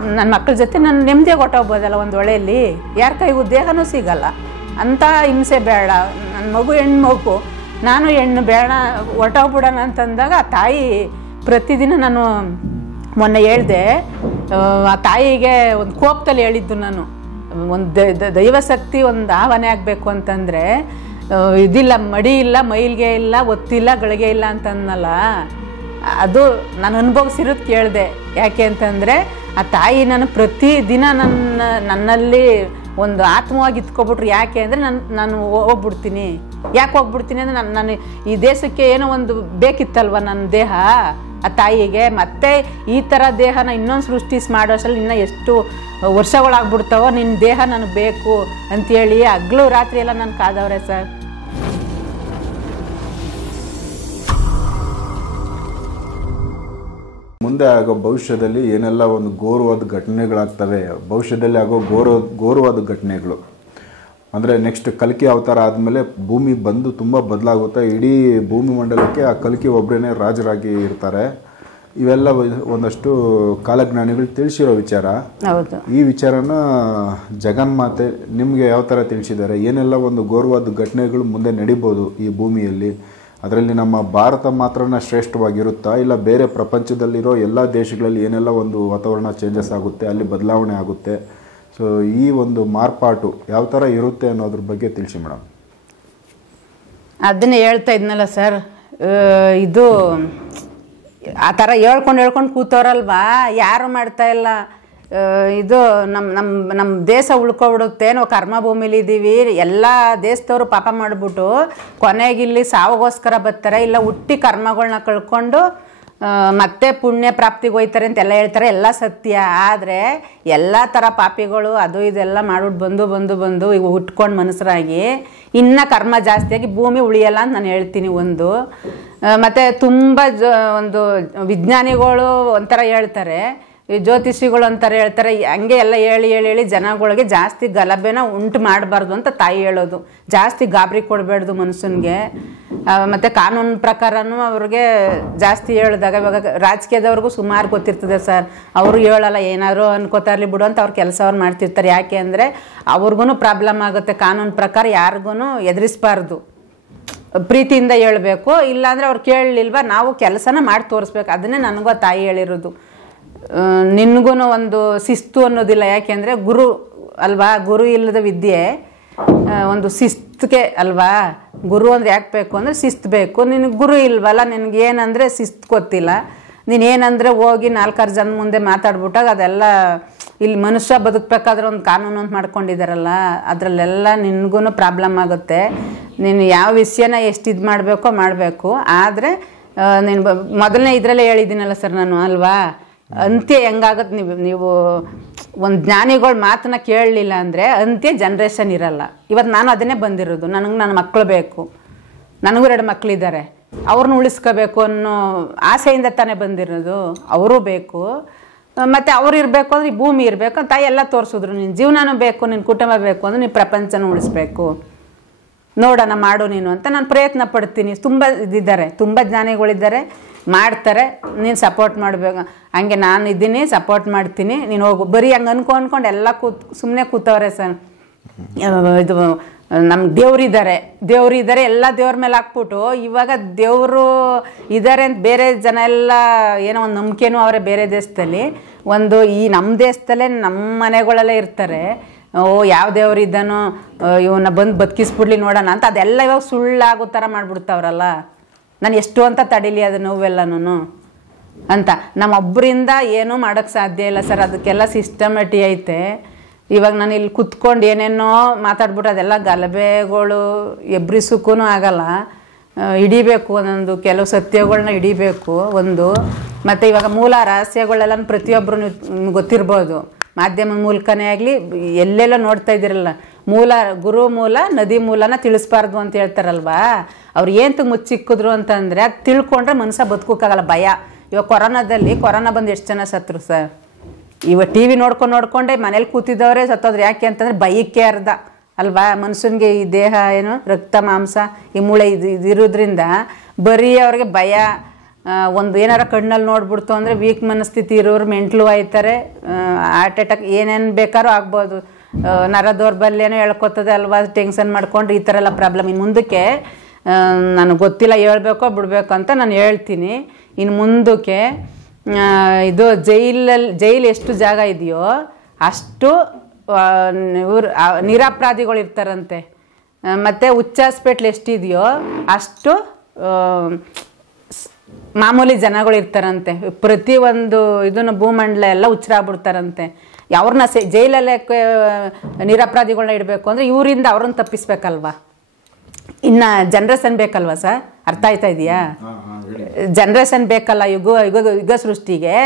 ನನ್ನ ಮಕ್ಕಳ ಜೊತೆ ನಾನು ನೆಮ್ಮದಿಯಾಗಿ ಹೊಟ್ಟೋಗ್ಬೋದಲ್ಲ ಒಂದು ಒಳೆಯಲ್ಲಿ. ಯಾರ ಕೈಗೂ ದೇಹನೂ ಸಿಗಲ್ಲ. ಅಂಥ ಹಿಂಸೆ ಬೇಡ. ನನ್ನ ಮಗು ಹೆಣ್ಣು ಮಗು, ನಾನು ಹೆಣ್ಣು ಬೇಡ ಹೊಟ್ಟೋಗ್ಬಿಡೋಣ ಅಂತಂದಾಗ ಆ ತಾಯಿ ಪ್ರತಿದಿನ ನಾನು ಮೊನ್ನೆ ಹೇಳಿದೆ, ಆ ತಾಯಿಗೆ ಒಂದು ಕೋಪದಲ್ಲಿ ಹೇಳಿದ್ದು ನಾನು, ಒಂದು ದೈವಶಕ್ತಿ ಒಂದು ಆಹ್ವಾನ ಆಗಬೇಕು ಅಂತಂದರೆ ಇದಿಲ್ಲ, ಮಡಿ ಇಲ್ಲ, ಮೈಲಿಗೆ ಇಲ್ಲ, ಒತ್ತಿಲ್ಲ, ಗಳಿಗೆ ಇಲ್ಲ ಅಂತಂದಲ್ಲ. ಅದು ನಾನು ಅನುಭವಿಸಿರೋದು ಕೇಳಿದೆ. ಯಾಕೆ ಅಂತಂದರೆ ಆ ತಾಯಿ ನಾನು ಪ್ರತಿದಿನ ನನ್ನಲ್ಲಿ ಒಂದು ಆತ್ಮವಾಗಿ ಇತ್ಕೊಬಿಟ್ರು. ಯಾಕೆ ಅಂದರೆ ನಾನು ಹೋಗ್ಬಿಡ್ತೀನಿ. ಯಾಕೆ ಹೋಗ್ಬಿಡ್ತೀನಿ ಅಂದರೆ ನಾನು ಈ ದೇಶಕ್ಕೆ ಏನೋ ಒಂದು ಬೇಕಿತ್ತಲ್ವ ನನ್ನ ದೇಹ, ಆ ತಾಯಿಗೆ. ಮತ್ತೆ ಈ ಥರ ದೇಹನ ಇನ್ನೊಂದು ಸೃಷ್ಟಿಸಿ ಮಾಡೋ ಅಷ್ಟರಲ್ಲಿ ಇನ್ನೂ ಎಷ್ಟು ವರ್ಷಗಳಾಗ್ಬಿಡ್ತಾವೋ, ನಿನ್ನ ದೇಹ ನನಗೆ ಬೇಕು ಅಂಥೇಳಿ ಹಗಲು ರಾತ್ರಿ ಎಲ್ಲ ನಾನು ಕಾದವ್ರೆ ಸರ್. ಮುಂದೆ ಆಗೋ ಭವಿಷ್ಯದಲ್ಲಿ ಏನೆಲ್ಲ ಒಂದು ಘೋರವಾದ ಘಟನೆಗಳಾಗ್ತವೆ, ಭವಿಷ್ಯದಲ್ಲಿ ಆಗೋ ಘೋರವಾದ ಘಟನೆಗಳು ಅಂದರೆ ನೆಕ್ಸ್ಟ್ ಕಲ್ಕಿ ಅವತಾರ ಆದಮೇಲೆ ಭೂಮಿ ಬಂದು ತುಂಬ ಬದಲಾಗುತ್ತೆ. ಇಡೀ ಭೂಮಿ ಮಂಡಲಕ್ಕೆ ಆ ಕಲ್ಕಿ ಒಬ್ಬರೇ ರಾಜರಾಗಿ ಇರ್ತಾರೆ. ಇವೆಲ್ಲ ಒಂದಷ್ಟು ಕಾಲಜ್ಞಾನಿಗಳು ತಿಳಿಸಿರೋ ವಿಚಾರ. ಈ ವಿಚಾರನ ಜಗನ್ಮಾತೆ ನಿಮಗೆ ಯಾವ ಥರ ತಿಳಿಸಿದ್ದಾರೆ? ಏನೆಲ್ಲ ಒಂದು ಘೋರವಾದ ಘಟನೆಗಳು ಮುಂದೆ ನಡಿಬೋದು ಈ ಭೂಮಿಯಲ್ಲಿ? ಅದರಲ್ಲಿ ನಮ್ಮ ಭಾರತ ಮಾತ್ರನ ಶ್ರೇಷ್ಠವಾಗಿರುತ್ತಾ, ಇಲ್ಲ ಬೇರೆ ಪ್ರಪಂಚದಲ್ಲಿರೋ ಎಲ್ಲ ದೇಶಗಳಲ್ಲಿ ಏನೆಲ್ಲ ಒಂದು ವಾತಾವರಣ ಚೇಂಜಸ್ ಆಗುತ್ತೆ, ಅಲ್ಲಿ ಬದಲಾವಣೆ ಆಗುತ್ತೆ? ಸೊ ಈ ಒಂದು ಮಾರ್ಪಾಟು ಯಾವ ಥರ ಇರುತ್ತೆ ಅನ್ನೋದ್ರ ಬಗ್ಗೆ ತಿಳಿಸಿ ಮೇಡಮ್. ಅದನ್ನೇ ಹೇಳ್ತಾ ಇದ್ನಲ್ಲ ಸರ್, ಇದು ಆ ಥರ ಹೇಳ್ಕೊಂಡು ಕೂತವ್ರಲ್ವಾ, ಯಾರು ಮಾಡ್ತಾ ಇಲ್ಲ. ಇದು ನಮ್ಮ ದೇಶ ಉಳ್ಕೊಬಿಡುತ್ತೆ, ನಾವು ಕರ್ಮಭೂಮಿಲಿ ಇದ್ದೀವಿ. ಎಲ್ಲ ದೇಶದವರು ಪಾಪ ಮಾಡಿಬಿಟ್ಟು ಕೊನೆಗಿಲ್ಲಿ ಸಾವಗೋಸ್ಕರ ಬರ್ತಾರೆ, ಇಲ್ಲ ಹುಟ್ಟಿ ಕರ್ಮಗಳನ್ನ ಕಳ್ಕೊಂಡು ಮತ್ತೆ ಪುಣ್ಯ ಪ್ರಾಪ್ತಿಗೆ ಹೋಯ್ತಾರೆ ಅಂತೆಲ್ಲ ಹೇಳ್ತಾರೆ. ಎಲ್ಲ ಸತ್ಯ. ಆದರೆ ಎಲ್ಲ ಥರ ಪಾಪಿಗಳು ಅದು ಇದೆಲ್ಲ ಮಾಡ್ಬಿಟ್ಟು ಬಂದು ಈಗ ಹುಟ್ಕೊಂಡು ಮನುಷ್ಯರಾಗಿ ಇನ್ನೂ ಕರ್ಮ ಜಾಸ್ತಿಯಾಗಿ ಭೂಮಿ ಉಳಿಯಲ್ಲ ಅಂತ ನಾನು ಹೇಳ್ತೀನಿ. ಒಂದು ಮತ್ತು ತುಂಬ ಒಂದು ವಿಜ್ಞಾನಿಗಳು ಒಂಥರ ಹೇಳ್ತಾರೆ, ಜ್ಯೋತಿಷಿಗಳು ಅಂತಾರೆ ಹೇಳ್ತಾರೆ. ಹಂಗೆ ಎಲ್ಲ ಹೇಳಿ ಜನಗಳಿಗೆ ಜಾಸ್ತಿ ಗಲಭೆನ ಉಂಟು ಮಾಡಬಾರ್ದು ಅಂತ ತಾಯಿ ಹೇಳೋದು. ಜಾಸ್ತಿ ಗಾಬರಿ ಕೊಡಬೇಡ್ದು ಮನುಷ್ಯನಿಗೆ. ಮತ್ತು ಕಾನೂನು ಪ್ರಕಾರನೂ ಅವ್ರಿಗೆ ಜಾಸ್ತಿ ಹೇಳಿದಾಗ, ಇವಾಗ ರಾಜಕೀಯದವ್ರಿಗೂ ಸುಮಾರು ಗೊತ್ತಿರ್ತದೆ ಸರ್. ಅವರು ಹೇಳಲ್ಲ, ಏನಾದ್ರು ಅನ್ಕೋತಾರ್ಲಿ ಬಿಡು ಅಂತ ಅವ್ರ ಕೆಲಸ ಅವ್ರು ಮಾಡ್ತಿರ್ತಾರೆ. ಯಾಕೆ ಅಂದರೆ ಅವ್ರಿಗೂ ಪ್ರಾಬ್ಲಮ್ ಆಗುತ್ತೆ. ಕಾನೂನು ಪ್ರಕಾರ ಯಾರಿಗೂ ಎದುರಿಸಬಾರ್ದು, ಪ್ರೀತಿಯಿಂದ ಹೇಳಬೇಕು. ಇಲ್ಲಾಂದರೆ ಅವ್ರು ಕೇಳಲಿಲ್ವ ನಾವು ಕೆಲಸನ ಮಾಡಿ ತೋರಿಸ್ಬೇಕು. ಅದನ್ನೇ ನನಗೂ ತಾಯಿ ಹೇಳಿರೋದು. ನಿನಗೂ ಒಂದು ಶಿಸ್ತು ಅನ್ನೋದಿಲ್ಲ. ಯಾಕೆಂದರೆ ಗುರು ಅಲ್ವಾ, ಗುರು ಇಲ್ಲದ ವಿದ್ಯೆ ಒಂದು ಶಿಸ್ತಿಗೆ ಅಲ್ವಾ. ಗುರು ಅಂದರೆ ಯಾಕೆ ಬೇಕು ಅಂದರೆ ಶಿಸ್ತು ಬೇಕು. ನಿನಗೆ ಗುರು ಇಲ್ವಲ್ಲ, ನಿನಗೆ ಏನಂದರೆ ಶಿಸ್ತು ಗೊತ್ತಿಲ್ಲ. ನೀನೇನಂದರೆ ಹೋಗಿ 4-6 ಜನ ಮುಂದೆ ಮಾತಾಡ್ಬಿಟ್ಟಾಗ ಅದೆಲ್ಲ ಇಲ್ಲಿ ಮನುಷ್ಯ ಬದುಕಬೇಕಾದ್ರೆ ಒಂದು ಕಾನೂನು ಅಂತ ಮಾಡ್ಕೊಂಡಿದ್ದಾರಲ್ಲ, ಅದರಲ್ಲೆಲ್ಲ ನಿನಗೂ ಪ್ರಾಬ್ಲಮ್ ಆಗುತ್ತೆ. ನೀನು ಯಾವ ವಿಷಯನ ಎಷ್ಟು ಇದು ಮಾಡಬೇಕು. ಆದರೆ ನೀನು ಮೊದಲನೇ ಇದರಲ್ಲೇ ಹೇಳಿದ್ದೀನಲ್ಲ ಸರ್ ನಾನು ಅಲ್ವಾ, ಅಂತ್ಯ ಹೆಂಗಾಗತ್ತೆ. ನೀವು ಒಂದು ಜ್ಞಾನಿಗಳ ಮಾತನ್ನ ಕೇಳಲಿಲ್ಲ ಅಂದರೆ ಅಂತ್ಯ ಜನ್ರೇಷನ್ ಇರಲ್ಲ. ಇವತ್ತು ನಾನು ಅದನ್ನೇ ಬಂದಿರೋದು. ನನ್ನ ಮಕ್ಕಳು ಬೇಕು, ನನಗೂ 2 ಮಕ್ಕಳಿದ್ದಾರೆ, ಅವ್ರನ್ನ ಉಳಿಸ್ಕೋಬೇಕು ಅನ್ನೋ ಆಸೆಯಿಂದ ತಾನೇ ಬಂದಿರೋದು. ಅವರೂ ಬೇಕು, ಮತ್ತು ಅವ್ರು ಇರಬೇಕು ಅಂದರೆ ಈ ಭೂಮಿ ಇರಬೇಕು. ತಾಯಿ ಎಲ್ಲ ತೋರಿಸಿದ್ರು, ನಿನ್ನ ಜೀವನನೂ ಬೇಕು, ನಿನ್ನ ಕುಟುಂಬ ಬೇಕು ಅಂದರೆ ನೀನು ಪ್ರಪಂಚನ ಉಳಿಸ್ಬೇಕು, ನೋಡೋಣ ಮಾಡು ನೀನು ಅಂತ ನಾನು ಪ್ರಯತ್ನ ಪಡ್ತೀನಿ. ತುಂಬ ಇದಿದ್ದಾರೆ, ತುಂಬ ಜ್ಞಾನಿಗಳಿದ್ದಾರೆ, ಮಾಡ್ತಾರೆ. ನೀನು ಸಪೋರ್ಟ್ ಮಾಡಬೇಕು. ಹಂಗೆ ನಾನು ಇದ್ದೀನಿ, ಸಪೋರ್ಟ್ ಮಾಡ್ತೀನಿ, ನೀನು ಹೋಗು. ಬರೀ ಹಂಗೆ ಅನ್ಕೊಂಡು ಎಲ್ಲ ಸುಮ್ಮನೆ ಕೂತವ್ರೆ ಸರ್. ಇದು ನಮ್ಗೆ ದೇವ್ರಿದ್ದಾರೆ, ಎಲ್ಲ ದೇವ್ರ ಮೇಲೆ ಹಾಕ್ಬಿಟ್ಟು ಇವಾಗ ದೇವರು ಇದ್ದಾರೆ ಅಂತ ಬೇರೆ ಜನ ಎಲ್ಲ ಏನೋ ಒಂದು ನಂಬಿಕೆನೂ ಅವರೇ ಬೇರೆ ದೇಶದಲ್ಲಿ. ಒಂದು ಈ ನಮ್ಮ ದೇಶದಲ್ಲೇ ನಮ್ಮ ಮನೆಗಳಲ್ಲೇ ಇರ್ತಾರೆ. ಯಾವ ದೇವ್ರು ಇದ್ದಾನೋ ಇವನ್ನ ಬಂದು ಬದುಕಿಸ್ಬಿಡ್ಲಿ ನೋಡೋಣ ಅಂತ. ಅದೆಲ್ಲ ಇವಾಗ ಸುಳ್ಳಾಗೋ ಥರ ಮಾಡಿಬಿಡ್ತಾವ್ರಲ್ಲ. ನಾನು ಎಷ್ಟು ಅಂತ ತಡೀಲಿ ಅದು ನೋವೆಲ್ಲನೂ ಅಂತ. ನಮ್ಮೊಬ್ಬರಿಂದ ಏನೂ ಮಾಡೋಕ್ಕೆ ಸಾಧ್ಯ ಇಲ್ಲ ಸರ್. ಅದಕ್ಕೆಲ್ಲ ಸಿಸ್ಟಮೆಟಿ ಐತೆ. ಇವಾಗ ನಾನು ಇಲ್ಲಿ ಕುತ್ಕೊಂಡು ಏನೇನೋ ಮಾತಾಡ್ಬಿಟ್ಟು ಅದೆಲ್ಲ ಗಲಭೆಗಳು ಎಬ್ರಿಸೋಕ್ಕೂ ಆಗಲ್ಲ. ಹಿಡಿಬೇಕು, ಒಂದೊಂದು ಕೆಲವು ಸತ್ಯಗಳನ್ನ ಹಿಡಿಬೇಕು ಒಂದು. ಮತ್ತು ಇವಾಗ ಮೂಲ ರಹಸ್ಯಗಳೆಲ್ಲ ಪ್ರತಿಯೊಬ್ಬರು ಗೊತ್ತಿರ್ಬೋದು, ಮಾಧ್ಯಮದ ಮೂಲಕನೇ ಆಗಲಿ ಎಲ್ಲೆಲ್ಲ ನೋಡ್ತಾ ಇದ್ದೀರಲ್ಲ. ಗುರು ಮೂಲ ನದಿ ಮೂಲನ ತಿಳಿಸ್ಬಾರ್ದು ಅಂತ ಹೇಳ್ತಾರಲ್ವಾ. ಅವ್ರು ಏನು ಮುಚ್ಚಿಕ್ಕಿದ್ರು ಅಂತಂದರೆ ಅದು ತಿಳ್ಕೊಂಡ್ರೆ ಮನುಷ್ಯ ಬದುಕೋಕ್ಕಾಗಲ್ಲ, ಭಯ. ಇವಾಗ ಕೊರೋನಾ ಬಂದು ಎಷ್ಟು ಜನ ಸತ್ರು ಸರ್. ಇವಾಗ ಟಿ ವಿ ನೋಡ್ಕೊಂಡೇ ಮನೇಲಿ ಕೂತಿದ್ದವರೇ ಸತ್ತೋದ್ರು. ಯಾಕೆ ಅಂತಂದರೆ ಭಯಕ್ಕೆ ಅರ್ಧ ಅಲ್ವಾ. ಮನುಷ್ಯನಿಗೆ ಈ ದೇಹ ಏನು ರಕ್ತ ಮಾಂಸ ಈ ಮೂಳೆ ಇದಿರೋದ್ರಿಂದ ಬರೀ ಅವ್ರಿಗೆ ಭಯ, ಒಂದು ಏನಾರ ಕಣ್ಣಲ್ಲಿ ನೋಡ್ಬಿಡ್ತು ಅಂದರೆ ವೀಕ್ ಮನಸ್ಥಿತಿ ಇರೋರು ಮೆಂಟ್ಲು ಆಯ್ತಾರೆ, ಹಾರ್ಟ್ ಅಟ್ಯಾಕ್ ಏನೇನು ಬೇಕಾದ್ರೂ ಆಗ್ಬೋದು, ನರ ದೌರ್ಬಲ್ಯನೂ ಹೇಳ್ಕೊತದೆ ಅಲ್ವಾ, ಟೆನ್ಷನ್ ಮಾಡ್ಕೊಂಡು ಈ ಥರ ಎಲ್ಲ ಪ್ರಾಬ್ಲಮ್. ಇನ್ನು ಮುಂದಕ್ಕೆ ನನಗೆ ಗೊತ್ತಿಲ್ಲ ಹೇಳ್ಬೇಕೋ ಬಿಡಬೇಕು ಅಂತ ನಾನು ಹೇಳ್ತೀನಿ. ಇನ್ನು ಮುಂದಕ್ಕೆ ಇದು ಜೈಲು ಎಷ್ಟು ಜಾಗ ಇದೆಯೋ ಅಷ್ಟು ಇವರು ನಿರಪರಾಧಿಗಳು ಇರ್ತಾರಂತೆ, ಮತ್ತು ಹುಚ್ಚ ಹಾಸ್ಪಿಟ್ಲ್ ಎಷ್ಟಿದೆಯೋ ಅಷ್ಟು ಮಾಮೂಲಿ ಜನಗಳು ಇರ್ತಾರಂತೆ. ಪ್ರತಿಯೊಂದು ಇದನ್ನು ಭೂಮಂಡಲ ಎಲ್ಲ ಹುಚ್ಚರಾಗ್ಬಿಡ್ತಾರಂತೆ. ಅವ್ರನ್ನ ಜೈಲಲ್ಲೇ ನಿರಪರಾಧಿಗಳನ್ನ ಇಡಬೇಕು ಅಂದರೆ ಇವರಿಂದ ಅವ್ರನ್ನ ತಪ್ಪಿಸ್ಬೇಕಲ್ವ, ಇನ್ನು ಜನ್ರೇಷನ್ ಬೇಕಲ್ವ ಸರ್? ಅರ್ಥ ಆಯ್ತಾ ಇದೆಯಾ? ಜನ್ರೇಷನ್ ಬೇಕಲ್ಲ ಯುಗ ಸೃಷ್ಟಿಗೆ.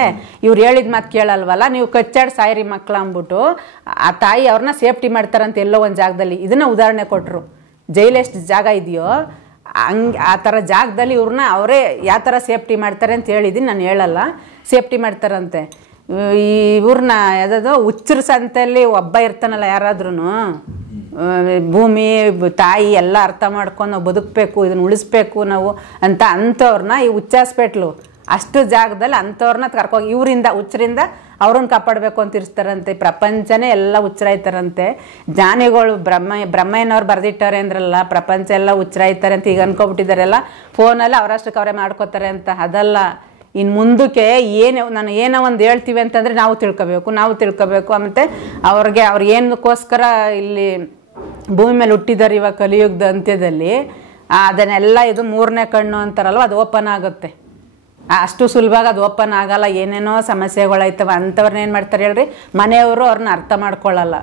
ಇವ್ರು ಹೇಳಿದ ಮಾತು ಕೇಳಲ್ವಲ್ಲ, ನೀವು ಕಚ್ಚಾಡಿ ಸಾಯಿರಿ ಮಕ್ಳು ಅಂದ್ಬಿಟ್ಟು ಆ ತಾಯಿ ಅವ್ರನ್ನ ಸೇಫ್ಟಿ ಮಾಡ್ತಾರಂತೆ ಎಲ್ಲೋ ಒಂದು ಜಾಗದಲ್ಲಿ. ಇದನ್ನ ಉದಾಹರಣೆ ಕೊಟ್ಟರು. ಜೈಲು ಎಷ್ಟು ಜಾಗ ಇದೆಯೋ ಹಂಗೆ ಆ ಥರ ಜಾಗದಲ್ಲಿ ಇವ್ರನ್ನ ಅವರೇ ಯಾವ ಥರ ಸೇಫ್ಟಿ ಮಾಡ್ತಾರೆ ಅಂತ ಹೇಳಿದ್ದೀನಿ, ನಾನು ಹೇಳಲ್ಲ, ಸೇಫ್ಟಿ ಮಾಡ್ತಾರಂತೆ. ಇವ್ರನ್ನ ಯಾವುದೋ ಹುಚ್ಚರ ಸಂತೆಯಲ್ಲಿ ಒಬ್ಬ ಇರ್ತಾನಲ್ಲ ಯಾರಾದ್ರೂ, ಭೂಮಿ ತಾಯಿ ಎಲ್ಲ ಅರ್ಥ ಮಾಡ್ಕೊಂಡು ನಾವು ಬದುಕಬೇಕು, ಇದನ್ನು ಉಳಿಸ್ಬೇಕು ನಾವು ಅಂತ ಅಂಥವ್ರನ್ನ ಈ ಹುಚ್ಚ ಹಾಸ್ಪಿಟ್ಲು ಅಷ್ಟು ಜಾಗದಲ್ಲಿ ಅಂಥವ್ರನ್ನ ಕರ್ಕೋಗಿ ಇವರಿಂದ ಹುಚ್ಚರಿಂದ ಅವ್ರನ್ನ ಕಾಪಾಡಬೇಕು ಅಂತ ಇರ್ತಾರಂತೆ. ಪ್ರಪಂಚನೇ ಎಲ್ಲ ಹುಚ್ಚರಾಯ್ತಾರಂತೆ. ಜ್ಞಾನಿಗಳು ಬ್ರಹ್ಮಯ್ಯನವ್ರು ಬರೆದಿಟ್ಟಾರೆ ಅಂದ್ರಲ್ಲ, ಪ್ರಪಂಚ ಎಲ್ಲ ಹುಚ್ಚರಾಯ್ತಾರೆ ಅಂತ ಈಗ ಅನ್ಕೊಬಿಟ್ಟಿದ್ದಾರೆಲ್ಲ, ಫೋನಲ್ಲಿ ಅವರಷ್ಟಕ್ಕೆ ಅವರೇ ಮಾಡ್ಕೋತಾರೆ ಅಂತ. ಅದಲ್ಲ, ಇನ್ನು ಮುಂದಕ್ಕೆ ನಾನು ಏನೋ ಒಂದು ಹೇಳ್ತೀವಿ ಅಂತಂದರೆ ನಾವು ತಿಳ್ಕೊಬೇಕು. ಮತ್ತು ಅವ್ರು ಏನಕ್ಕೋಸ್ಕರ ಇಲ್ಲಿ ಭೂಮಿ ಮೇಲೆ ಹುಟ್ಟಿದ್ದಾರೆ ಇವಾಗ ಕಲಿಯುಗದ ಅಂತ್ಯದಲ್ಲಿ, ಅದನ್ನೆಲ್ಲ ಇದು ಮೂರನೇ ಕಣ್ಣು ಅಂತಾರಲ್ವ, ಅದು ಓಪನ್ ಆಗುತ್ತೆ. ಅಷ್ಟು ಸುಲಭವಾಗಿ ಅದು ಓಪನ್ ಆಗಲ್ಲ. ಏನೇನೋ ಸಮಸ್ಯೆಗಳಾಯ್ತವೆ. ಅಂಥವ್ರನ್ನ ಏನು ಮಾಡ್ತಾರೆ ಹೇಳ್ರಿ, ಮನೆಯವರು ಅವ್ರನ್ನ ಅರ್ಥ ಮಾಡ್ಕೊಳ್ಳಲ್ಲ.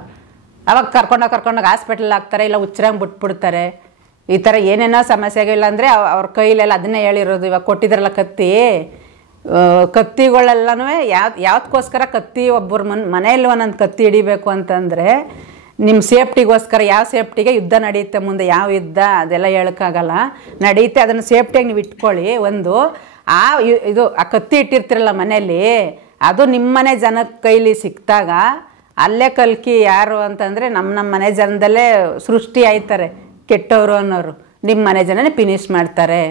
ಅವಾಗ ಕರ್ಕೊಂಡೋಗಿ ಹಾಸ್ಪಿಟ್ಲ್ ಹಾಕ್ತಾರೆ, ಇಲ್ಲ ಹುಚ್ಚರಂಗೆ ಬಿಟ್ಬಿಡ್ತಾರೆ. ಈ ಥರ ಏನೇನೋ ಸಮಸ್ಯೆಗಳಿಲ್ಲ ಅಂದರೆ ಅವ್ರ ಕೈಲೆಲ್ಲ ಅದನ್ನೇ ಹೇಳಿರೋದು. ಇವಾಗ ಕೊಟ್ಟಿದ್ರಲ್ಲ ಕತ್ತಿಗಳೆಲ್ಲನೂ ಯಾವ್ದಕ್ಕೋಸ್ಕರ ಕತ್ತಿ ಒಬ್ಬರು ಮನೆಯಲ್ಲಿ ಒಂದೊಂದು ಕತ್ತಿ ಹಿಡಿಬೇಕು ಅಂತಂದರೆ ನಿಮ್ಮ ಸೇಫ್ಟಿಗೋಸ್ಕರ. ಯಾವ ಸೇಫ್ಟಿಗೆ ಯುದ್ಧ ನಡೆಯುತ್ತೆ ಮುಂದೆ, ಯಾವ ಯುದ್ಧ ಅದೆಲ್ಲ ಹೇಳೋಕ್ಕಾಗಲ್ಲ, ನಡೆಯುತ್ತೆ. ಅದನ್ನು ಸೇಫ್ಟಿಯಾಗಿ ನೀವು ಇಟ್ಕೊಳ್ಳಿ. ಒಂದು ಆ ಕತ್ತಿ ಇಟ್ಟಿರ್ತಿರಲ್ಲ ಮನೆಯಲ್ಲಿ, ಅದು ನಿಮ್ಮನೆ ಜನದ ಕೈಲಿ ಸಿಕ್ಕಿದಾಗ ಅಲ್ಲೇ ಕಲ್ಕಿ ಯಾರು ಅಂತಂದರೆ ನಮ್ಮ ಮನೆ ಜನದಲ್ಲೇ ಸೃಷ್ಟಿ ಆಯ್ತಾರೆ ಕೆಟ್ಟವರು ಅನ್ನೋರು, ನಿಮ್ಮ ಮನೆ ಜನನೇ ಫಿನಿಶ್ ಮಾಡ್ತಾರೆ.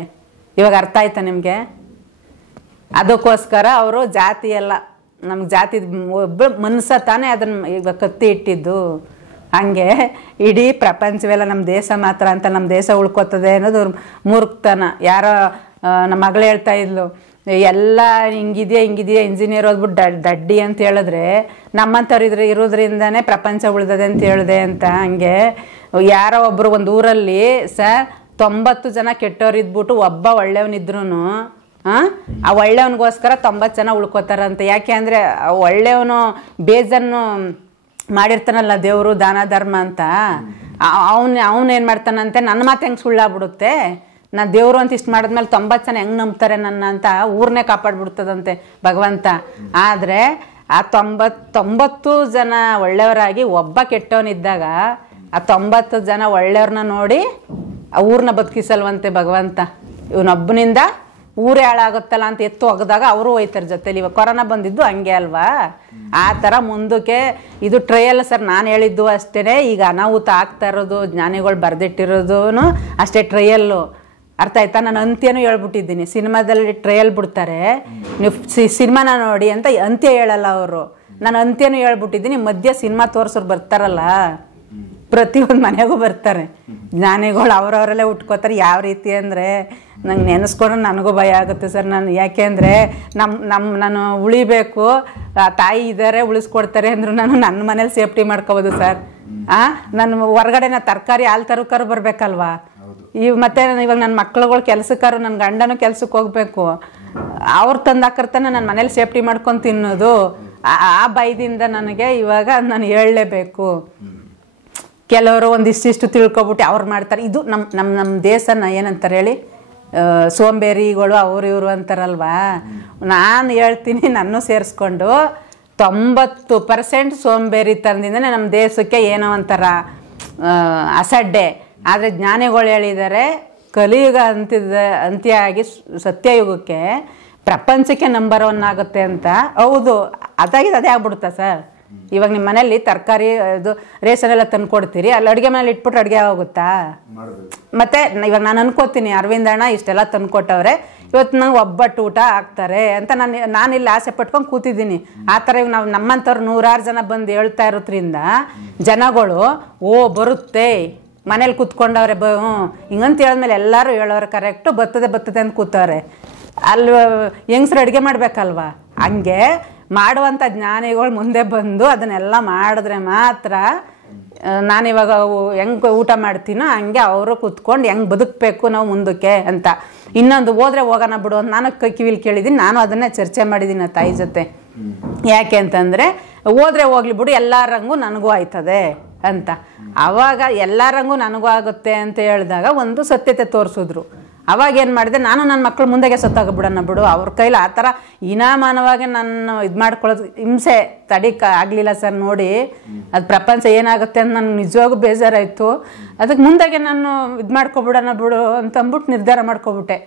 ಇವಾಗ ಅರ್ಥ ಆಯ್ತಾ ನಿಮಗೆ? ಅದಕ್ಕೋಸ್ಕರ ಅವರು ಜಾತಿ ಎಲ್ಲ ನಮ್ಗೆ ಜಾತಿ ಒಬ್ಬ ಮನುಷ್ಯ ತಾನೇ ಅದನ್ನು ಈಗ ಕತ್ತಿ ಇಟ್ಟಿದ್ದು. ಹಂಗೆ ಇಡೀ ಪ್ರಪಂಚವೆಲ್ಲ ನಮ್ಮ ದೇಶ ಮಾತ್ರ ಅಂತ, ನಮ್ಮ ದೇಶ ಉಳ್ಕೋತದೆ ಅನ್ನೋದು ಮೂರ್ಖತನ. ಯಾರೋ ನಮ್ಮ ಮಗಳು ಹೇಳ್ತಾ ಇದ್ಲು, ಎಲ್ಲ ಹಿಂಗಿದೆಯಾ ಇಂಜಿನಿಯರ್ ಓದ್ಬಿಟ್ಟು ದಡ್ಡಿ ಅಂತ ಹೇಳಿದ್ರೆ ನಮ್ಮಂಥವ್ರು ಇರೋದ್ರಿಂದನೇ ಪ್ರಪಂಚ ಉಳಿದದೆ ಅಂತ ಹೇಳಿದೆ ಅಂತ. ಹಂಗೆ ಯಾರೋ ಒಬ್ಬರು ಒಂದು ಊರಲ್ಲಿ 90 ಜನ ಕೆಟ್ಟವ್ರು ಇದ್ಬಿಟ್ಟು ಒಬ್ಬ ಒಳ್ಳೆಯವನಿದ್ರು ಆ ಒಳ್ಳೆಯವನಿಗೋಸ್ಕರ 90 ಜನ ಉಳ್ಕೋತಾರಂತೆ. ಯಾಕೆ ಅಂದರೆ ಒಳ್ಳೆಯವನು ಬೇಜನ್ನು ಮಾಡಿರ್ತಾನಲ್ಲ ದೇವರು ದಾನ ಧರ್ಮ ಅಂತ, ಅವನೇನು ಮಾಡ್ತಾನಂತೆ, ನನ್ನ ಮಾತು ಹೆಂಗೆ ಸುಳ್ಳಾಗ್ಬಿಡುತ್ತೆ, ನಾನು ದೇವರು ಅಂತ ಇಷ್ಟು ಮಾಡಿದ್ಮೇಲೆ 90 ಜನ ಹೆಂಗೆ ನಂಬ್ತಾರೆ ನನ್ನ ಅಂತ ಊರನ್ನೇ ಕಾಪಾಡ್ಬಿಡ್ತದಂತೆ ಭಗವಂತ. ಆದರೆ ಆ 90 ಜನ ಒಳ್ಳೆಯವರಾಗಿ ಒಬ್ಬ ಕೆಟ್ಟವನಿದ್ದಾಗ ಆ 90 ಜನ ಒಳ್ಳೆಯವ್ರನ್ನ ನೋಡಿ ಆ ಊರನ್ನ ಬದುಕಿಸಲ್ವಂತೆ ಭಗವಂತ. ಇವನೊಬ್ಬನಿಂದ ಊರೇ ಹಾಳಾಗುತ್ತಲ್ಲ ಅಂತ ಎತ್ತು ಒಗ್ದಾಗ ಅವರು ಹೋಯ್ತಾರೆ ಜೊತೆಲಿ. ಇವಾಗ ಕೊರೋನಾ ಬಂದಿದ್ದು ಹಂಗೆ ಅಲ್ವಾ? ಆ ಥರ ಮುಂದಕ್ಕೆ ಇದು ಟ್ರಯಲ್ ಸರ್. ನಾನು ಹೇಳಿದ್ದು ಅಷ್ಟೇ. ಈಗ ಅನಾಹುತ ಆಗ್ತಾ ಇರೋದು ಜ್ಞಾನಿಗಳು ಬರೆದಿಟ್ಟಿರೋದು ಅಷ್ಟೇ ಟ್ರಯಲ್ಲು. ಅರ್ಥ ಆಯ್ತಾ? ನಾನು ಅಂತ್ಯನೂ ಹೇಳ್ಬಿಟ್ಟಿದ್ದೀನಿ. ಸಿನಿಮಾದಲ್ಲಿ ಟ್ರಯಲ್ ಬಿಡ್ತಾರೆ, ನೀವು ಸಿನಿಮಾನ ನೋಡಿ ಅಂತ ಅಂತ್ಯ ಹೇಳಲ್ಲ ಅವರು. ನಾನು ಅಂತ್ಯನೂ ಹೇಳ್ಬಿಟ್ಟಿದ್ದೀನಿ. ಮಧ್ಯ ಸಿನಿಮಾ ತೋರಿಸೋರು ಬರ್ತಾರಲ್ಲ, ಪ್ರತಿಯೊಂದು ಮನೆಗೂ ಬರ್ತಾರೆ ಜ್ಞಾನಿಗಳು, ಅವರವರಲ್ಲೇ ಉಟ್ಕೋತಾರೆ. ಯಾವ ರೀತಿ ಅಂದರೆ ನಂಗೆ ನೆನೆಸ್ಕೊಂಡ್ರೆ ನನಗೂ ಭಯ ಆಗುತ್ತೆ ಸರ್. ಯಾಕೆ ಅಂದರೆ ನಾನು ಉಳಿಬೇಕು, ತಾಯಿ ಇದ್ದಾರೆ ಉಳಿಸ್ಕೊಡ್ತಾರೆ ಅಂದರು ನನ್ನ ಮನೇಲಿ ಸೇಫ್ಟಿ ಮಾಡ್ಕೋಬೋದು ಸರ್. ನಾನು ಹೊರಗಡೆ ತರಕಾರಿ ಹಾಲು ತರಕಾರು ಬರಬೇಕಲ್ವಾ? ಮತ್ತೆ ಇವಾಗ ನನ್ನ ಮಕ್ಳುಗಳು ಕೆಲ್ಸಕ್ಕಾರು, ನನ್ನ ಗಂಡನೂ ಕೆಲ್ಸಕ್ಕೆ ಹೋಗ್ಬೇಕು, ಅವ್ರು ತಂದು ಹಾಕಿರ್ತಾನೆ ನನ್ನ ಮನೇಲಿ ಸೇಫ್ಟಿ ಮಾಡ್ಕೊಂಡು ತಿನ್ನೋದು. ಆ ಭಯದಿಂದ ನನಗೆ ಇವಾಗ ನಾನು ಹೇಳಲೇಬೇಕು. ಕೆಲವರು ಒಂದಿಷ್ಟು ತಿಳ್ಕೊಬಿಟ್ಟು ಅವ್ರು ಮಾಡ್ತಾರೆ. ಇದು ನಮ್ಮ ದೇಶನ ಏನಂತಾರೆ ಹೇಳಿ, ಸೋಂಬೇರಿಗಳು ಅವರು ಇವರು ಅಂತಾರಲ್ವಾ? ನಾನು ಹೇಳ್ತೀನಿ, ನಾನು ಸೇರಿಸ್ಕೊಂಡು 90% ಸೋಂಬೇರಿತನದಿಂದನೇ ನಮ್ಮ ದೇಶಕ್ಕೆ ಏನೋ ಒಂಥರ ಅಸಡ್ಡೆ. ಆದರೆ ಜ್ಞಾನಿಗಳು ಹೇಳಿದ್ದಾರೆ, ಕಲಿಯುಗ ಅಂತ್ಯ ಆಗಿ ಸತ್ಯಯುಗಕ್ಕೆ ಪ್ರಪಂಚಕ್ಕೆ ನಂಬರ್ 1 ಆಗುತ್ತೆ ಅಂತ. ಹೌದು, ಅದೇ ಆಗ್ಬಿಡುತ್ತಾ ಸರ್? ಇವಾಗ ನಿಮ್ಮ ಮನೇಲಿ ತರಕಾರಿ ಇದು ರೇಷನ್ ಎಲ್ಲ ತಂದು ಕೊಡ್ತೀರಿ, ಅಲ್ಲಿ ಅಡುಗೆ ಮನೇಲಿ ಇಟ್ಬಿಟ್ಟು ಅಡುಗೆ ಆಗುತ್ತಾ? ಮತ್ತೆ ಇವಾಗ ನಾನು ಅನ್ಕೋತೀನಿ, ಅರವಿಂದ ಅಣ್ಣ ಇಷ್ಟೆಲ್ಲ ತಂದು ಕೊಟ್ಟವ್ರೆ, ಇವತ್ತು ನಂಗೆ ಒಬ್ಬಟ್ಟು ಊಟ ಹಾಕ್ತಾರೆ ಅಂತ ನಾನಿಲ್ಲಿ ಆಸೆ ಪಟ್ಕೊಂಡು ಕೂತಿದ್ದೀನಿ. ಆ ಥರ ಇವಾಗ ನಾವು ನಮ್ಮಂಥವ್ರು 100 ಜನ ಬಂದು ಹೇಳ್ತಾ ಇರೋದ್ರಿಂದ ಜನಗಳು ಬರುತ್ತೆ ಮನೇಲಿ ಕೂತ್ಕೊಂಡವ್ರೆ ಹಿಂಗಂತ ಹೇಳಿದ್ಮೇಲೆ ಎಲ್ಲರೂ ಹೇಳೋರು ಕರೆಕ್ಟು ಬರ್ತದೆ ಅಂತ ಕೂತವ್ರೆ. ಅಲ್ಲಿ ಹೆಂಗಸ್ರು ಅಡುಗೆ ಮಾಡ್ಬೇಕಲ್ವ, ಹಂಗೆ ಮಾಡುವಂಥ ಜ್ಞಾನಿಗಳು ಮುಂದೆ ಬಂದು ಅದನ್ನೆಲ್ಲ ಮಾಡಿದ್ರೆ ಮಾತ್ರ ನಾನಿವಾಗ ಹೆಂಗೆ ಊಟ ಮಾಡ್ತೀನೋ ಹಂಗೆ ಅವರು ಕೂತ್ಕೊಂಡು ಹೆಂಗೆ ಬದುಕಬೇಕು ನಾವು ಮುಂದಕ್ಕೆ ಅಂತ. ಇನ್ನೊಂದು ಹೋದ್ರೆ ಹೋಗೋಣ ಬಿಡು ಅಂತ ನಾನು ಕಿವಿಲಿ ಕೇಳಿದ್ದೀನಿ. ನಾನು ಅದನ್ನೇ ಚರ್ಚೆ ಮಾಡಿದ್ದೀನಿ ಆ ತಾಯಿ ಜೊತೆ. ಯಾಕೆ ಅಂತಂದರೆ ಹೋದ್ರೆ ಹೋಗ್ಲಿ ಬಿಡು ಎಲ್ಲರಂಗೂ ನನಗೂ ಆಯ್ತದೆ ಅಂತ. ಆವಾಗ ಎಲ್ಲರಂಗೂ ನನಗೂ ಆಗುತ್ತೆ ಅಂತ ಹೇಳಿದಾಗ ಒಂದು ಸತ್ಯತೆ ತೋರಿಸಿದ್ರು. ಅವಾಗ ಏನು ಮಾಡಿದೆ, ನಾನು ನನ್ನ ಮಕ್ಕಳು ಮುಂದೆಗೆ ಸತ್ತಾಗ್ಬಿಡೋಣ ಬಿಡು, ಅವ್ರ ಕೈಲಿ ಆ ಥರ ಇನಾಮಾನವಾಗಿ ನಾನು ಇದು ಮಾಡ್ಕೊಳ್ಳೋದು ಹಿಂಸೆ ಆಗಲಿಲ್ಲ ಸರ್. ನೋಡಿ ಅದು ಪ್ರಪಂಚ ಏನಾಗುತ್ತೆ ಅಂತ ನನಗೆ ನಿಜವಾಗೂ ಬೇಜಾರಾಯಿತು. ಅದಕ್ಕೆ ಮುಂದೆಗೆ ನಾನು ಇದು ಮಾಡ್ಕೊಬಿಡೋಣ ಬಿಡು ಅಂತಂದ್ಬಿಟ್ಟು ನಿರ್ಧಾರ ಮಾಡ್ಕೊಬಿಟ್ಟೆ.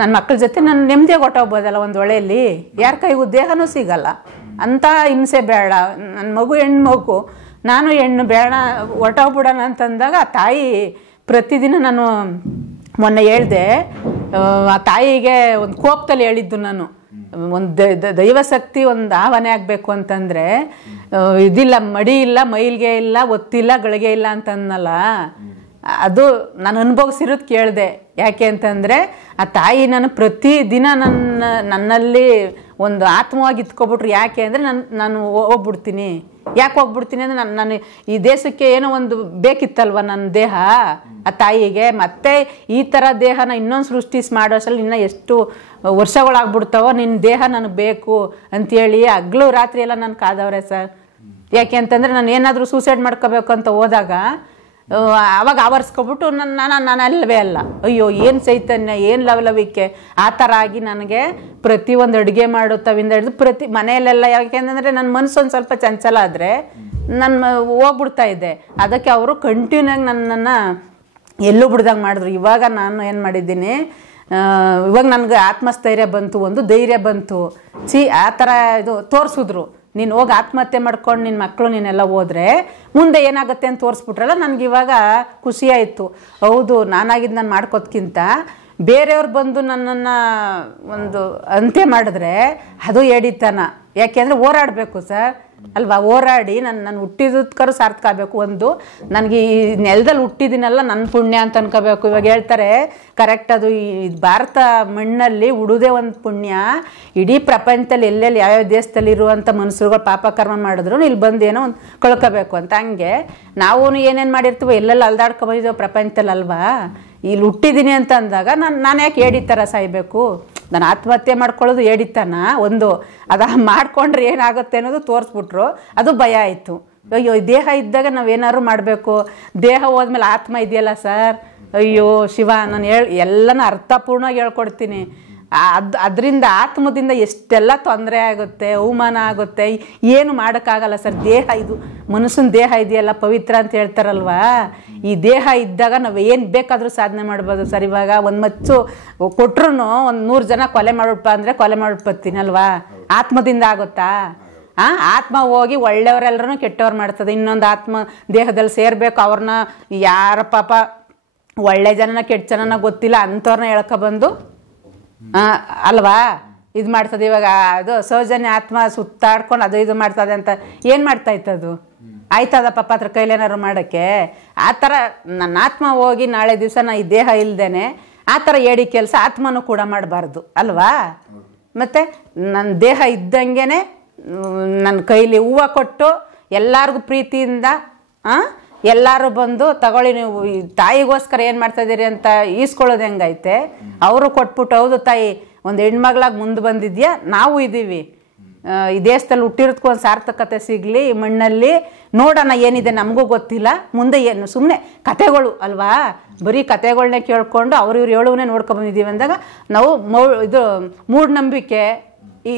ನನ್ನ ಮಕ್ಕಳ ಜೊತೆ ನಾನು ನೆಮ್ಮದಿಯಾಗಿ ಹೊಟ್ಟೋಗ್ಬೋದಲ್ಲ ಒಂದು ಒಳೆಯಲ್ಲಿ, ಯಾರ ಕೈಗೂ ದೇಹನೂ ಸಿಗಲ್ಲ ಅಂಥ ಹಿಂಸೆ ಬೇಡ. ನನ್ನ ಮಗು ಹೆಣ್ಣು ನಾನು ಹೆಣ್ಣು ಬೇಡ ಹೊಟ್ಟೋಗ್ಬಿಡೋಣ ಅಂತಂದಾಗ ಆ ತಾಯಿ ಪ್ರತಿದಿನ ನಾನು ಮೊನ್ನೆ ಹೇಳಿದೆ, ಆ ತಾಯಿಗೆ ಒಂದು ಕೋಪದಲ್ಲಿ ಹೇಳಿದ್ದು ನಾನು, ಒಂದು ದೈವಶಕ್ತಿ ಒಂದು ಆಹ್ವಾನ ಆಗಬೇಕು ಅಂತಂದರೆ ಇದಿಲ್ಲ, ಮಡಿ ಇಲ್ಲ, ಮೈಲ್ಗೆ ಇಲ್ಲ, ಒತ್ತಿಲ್ಲ, ಗಳಿಗೆ ಇಲ್ಲ ಅಂತಂದಲ್ಲ. ಅದು ನಾನು ಅನುಭವಿಸಿರೋದು ಕೇಳಿದೆ. ಯಾಕೆ ಅಂತಂದರೆ ಆ ತಾಯಿ ನಾನು ಪ್ರತಿದಿನ ನನ್ನಲ್ಲಿ ಒಂದು ಆತ್ಮವಾಗಿ ಇತ್ಕೊಬಿಟ್ರು. ಯಾಕೆ ಅಂದರೆ ನಾನು ಹೋಗ್ಬಿಡ್ತೀನಿ. ಯಾಕೆ ಹೋಗ್ಬಿಡ್ತೀನಿ ಅಂದರೆ ನಾನು ಈ ದೇಶಕ್ಕೆ ಏನೋ ಒಂದು ಬೇಕಿತ್ತಲ್ವ ನನ್ನ ದೇಹ, ಆ ತಾಯಿಗೆ ಮತ್ತೆ ಈ ಥರ ದೇಹನ ಇನ್ನೊಂದು ಸೃಷ್ಟಿಸಿ ಮಾಡೋಷ್ಟರಲ್ಲಿ ಇನ್ನೂ ಎಷ್ಟು ವರ್ಷಗಳಾಗ್ಬಿಡ್ತಾವೋ, ನಿನ್ನ ದೇಹ ನನಗೆ ಬೇಕು ಅಂಥೇಳಿ ಹಗಲು ರಾತ್ರಿ ಎಲ್ಲ ನಾನು ಕಾದವ್ರೆ ಸರ್. ಯಾಕೆ ಅಂತಂದರೆ ನಾನು ಏನಾದರೂ ಸೂಸೈಡ್ ಮಾಡ್ಕೋಬೇಕು ಅಂತ ಹೋದಾಗ ಅವಾಗ ಆವರಿಸ್ಕೊಬಿಟ್ಟು ನಾನು ಅಲ್ಲವೇ ಅಲ್ಲ, ಅಯ್ಯೋ ಏನು ಚೈತನ್ಯ, ಏನು ಲವಲವಿಕೆ, ಆ ಥರ ಆಗಿ ನನಗೆ ಪ್ರತಿಯೊಂದು ಅಡುಗೆ ಮಾಡೋತವಿಂದ ಹಿಡಿದು ಪ್ರತಿ ಮನೆಯಲ್ಲೆಲ್ಲ. ಯಾಕೆಂದರೆ ನನ್ನ ಮನಸ್ಸು ಒಂದು ಸ್ವಲ್ಪ ಚಂಚಲ ಆದರೆ ನಾನು ಹೋಗ್ಬಿಡ್ತಾ ಇದ್ದೆ. ಅದಕ್ಕೆ ಅವರು ಕಂಟಿನ್ಯೂ ಆಗಿ ನನ್ನನ್ನು ಎಲ್ಲೂ ಬಿಡ್ದಂಗೆ ಮಾಡಿದ್ರು. ಇವಾಗ ನಾನು ಏನು ಮಾಡಿದ್ದೀನಿ, ಇವಾಗ ನನಗೆ ಆತ್ಮಸ್ಥೈರ್ಯ ಬಂತು, ಒಂದು ಧೈರ್ಯ ಬಂತು. ಆ ಥರ ಇದು ತೋರಿಸಿದ್ರು, ನೀನು ಹೋಗಿ ಆತ್ಮಹತ್ಯೆ ಮಾಡ್ಕೊಂಡು ನಿನ್ನ ಮಕ್ಕಳು ನೀನೆಲ್ಲ ಹೋದರೆ ಮುಂದೆ ಏನಾಗುತ್ತೆ ಅಂತ ತೋರಿಸ್ಬಿಟ್ರಲ್ಲ, ನನಗಿವಾಗ ಖುಷಿ ಆಯಿತು. ಹೌದು, ನಾನಾಗಿದ್ದು ನಾನು ಮಾಡ್ಕೋದ್ಕಿಂತ ಬೇರೆಯವ್ರು ಬಂದು ನನ್ನನ್ನು ಒಂದು ಅಂತ್ಯ ಮಾಡಿದ್ರೆ ಅದು ಎಡಿತನ. ಯಾಕೆಂದರೆ ಹೋರಾಡಬೇಕು ಸರ್ ಅಲ್ವಾ, ಹೋರಾಡಿ ನಾನು ಹುಟ್ಟಿದಕ್ಕರೂ ಸಾರ್ಥಕ ಆಗಬೇಕು. ಒಂದು ನನಗೆ ಈ ನೆಲದಲ್ಲಿ ಹುಟ್ಟಿದ್ದೀನಲ್ಲ ನನ್ನ ಪುಣ್ಯ ಅಂತ ಅನ್ಕೋಬೇಕು. ಇವಾಗ ಹೇಳ್ತಾರೆ ಕರೆಕ್ಟ್, ಅದು ಈ ಭಾರತ ಮಣ್ಣಲ್ಲಿ ಹುಡುದೇ ಒಂದು ಪುಣ್ಯ. ಇಡೀ ಪ್ರಪಂಚದಲ್ಲಿ ಎಲ್ಲೆಲ್ಲಿ ಯಾವ್ಯಾವ ದೇಶದಲ್ಲಿ ಇರುವಂಥ ಮನುಷ್ಯರುಗಳು ಪಾಪ ಕರ್ಮ ಮಾಡಿದ್ರು ಇಲ್ಲಿ ಬಂದು ಏನೋ ಒಂದು ಕಳ್ಕೋಬೇಕು ಅಂತ. ಹಂಗೆ ನಾವು ಏನೇನು ಮಾಡಿರ್ತೀವೋ ಎಲ್ಲೆಲ್ಲ ಅಲ್ದಾಡ್ಕೊಬಂದಿದ್ದೇವೆ ಪ್ರಪಂಚದಲ್ಲಿ ಅಲ್ವಾ. ಇಲ್ಲಿ ಹುಟ್ಟಿದ್ದೀನಿ ಅಂತ ಅಂದಾಗ ನಾನು ಯಾಕೆ ಹೇಳಿತರ ಸಾಯ್ಬೇಕು, ನಾನು ಆತ್ಮಹತ್ಯೆ ಮಾಡ್ಕೊಳ್ಳೋದು ಹೇಳಿತಾನ ಒಂದು, ಅದು ಮಾಡ್ಕೊಂಡ್ರೆ ಏನಾಗುತ್ತೆ ಅನ್ನೋದು ತೋರಿಸ್ಬಿಟ್ರು. ಅದು ಭಯ ಆಯಿತು. ಅಯ್ಯೋ ದೇಹ ಇದ್ದಾಗ ನಾವೇನಾದ್ರು ಮಾಡಬೇಕು, ದೇಹ ಹೋದ್ಮೇಲೆ ಆತ್ಮ ಇದೆಯಲ್ಲ ಸರ್, ಅಯ್ಯೋ ಶಿವ, ನಾನು ಎಲ್ಲನೂ ಅರ್ಥಪೂರ್ಣವಾಗಿ ಹೇಳ್ಕೊಡ್ತೀನಿ. ಅದರಿಂದ ಆತ್ಮದಿಂದ ಎಷ್ಟೆಲ್ಲ ತೊಂದರೆ ಆಗುತ್ತೆ, ಅವಮಾನ ಆಗುತ್ತೆ, ಏನು ಮಾಡೋಕ್ಕಾಗಲ್ಲ ಸರ್. ದೇಹ ಇದು ಮನುಷ್ಯನ ದೇಹ ಇದೆಯಲ್ಲ ಪವಿತ್ರ ಅಂತ ಹೇಳ್ತಾರಲ್ವಾ, ಈ ದೇಹ ಇದ್ದಾಗ ನಾವು ಏನು ಬೇಕಾದರೂ ಸಾಧನೆ ಮಾಡ್ಬೋದು ಸರ್. ಇವಾಗ ಒಂದು ಮಚ್ಚು ಕೊಟ್ರು ಒಂದು 100 ಜನ ಕೊಲೆ ಮಾಡ್ಬಿಟ್ಪ ಅಂದರೆ ಕೊಲೆ ಮಾಡ್ಬಿಡ್ತೀನಿ ಅಲ್ವಾ, ಆತ್ಮದಿಂದ ಆಗುತ್ತಾ? ಆತ್ಮ ಹೋಗಿ ಒಳ್ಳೆಯವರೆಲ್ಲರೂ ಕೆಟ್ಟವ್ರು ಮಾಡ್ತದೆ. ಇನ್ನೊಂದು ಆತ್ಮ ದೇಹದಲ್ಲಿ ಸೇರಬೇಕು, ಅವ್ರನ್ನ ಯಾರ ಪಾಪ ಒಳ್ಳೆ ಜನನ ಕೆಟ್ಟ ಜನನ ಗೊತ್ತಿಲ್ಲ ಅಂಥವ್ರನ್ನ ಹೇಳ್ಕೊಬಂದು ಅಲ್ವಾ ಇದು ಮಾಡ್ತದೆ. ಇವಾಗ ಅದು ಸೌಜನ್ಯ ಆತ್ಮ ಸುತ್ತಾಡ್ಕೊಂಡು ಅದು ಇದು ಮಾಡ್ತದೆ ಅಂತ ಏನು ಮಾಡ್ತಾ ಇತ್ತದು? ಆಯ್ತದ ಪಾಪ ಹತ್ರ ಕೈಲೇನಾದ್ರು ಮಾಡೋಕ್ಕೆ? ಆ ಥರ ನನ್ನ ಆತ್ಮ ಹೋಗಿ ನಾಳೆ ದಿವಸ ನಾ ಈ ದೇಹ ಇಲ್ದೇನೆ ಆ ಥರ ಏಡಿ ಕೆಲಸ ಆತ್ಮನೂ ಕೂಡ ಮಾಡಬಾರ್ದು ಅಲ್ವಾ. ಮತ್ತು ನನ್ನ ದೇಹ ಇದ್ದಂಗೆ ನನ್ನ ಕೈಲಿ ಹೂವು ಕೊಟ್ಟು ಎಲ್ಲರಿಗೂ ಪ್ರೀತಿಯಿಂದ ಎಲ್ಲರೂ ಬಂದು ತಗೊಳ್ಳಿ, ನೀವು ತಾಯಿಗೋಸ್ಕರ ಏನು ಮಾಡ್ತಾಯಿದ್ದೀರಿ ಅಂತ ಈಸ್ಕೊಳ್ಳೋದು ಹೆಂಗೈತೆ, ಅವರು ಕೊಟ್ಬಿಟ್ಟು ಹೌದು ತಾಯಿ ಒಂದು ಹೆಣ್ಮಗಳಾಗಿ ಮುಂದೆ ಬಂದಿದ್ಯಾ, ನಾವು ಇದ್ದೀವಿ, ಈ ದೇಶದಲ್ಲಿ ಹುಟ್ಟಿರೋದಕ್ಕೂ ಒಂದು ಸಾರ್ಥಕತೆ ಸಿಗಲಿ, ಈ ಮಣ್ಣಲ್ಲಿ ನೋಡೋಣ ಏನಿದೆ ನಮಗೂ ಗೊತ್ತಿಲ್ಲ, ಮುಂದೆ ಏನು ಸುಮ್ಮನೆ ಕತೆಗಳು ಅಲ್ವಾ, ಬರೀ ಕತೆಗಳನ್ನೇ ಕೇಳ್ಕೊಂಡು ಇವ್ರು ಹೇಳುವನ್ನೇ ನೋಡ್ಕೊಬಂದಿದ್ದೀವಿ ಅಂದಾಗ ನಾವು ಇದು ಮೂಢನಂಬಿಕೆ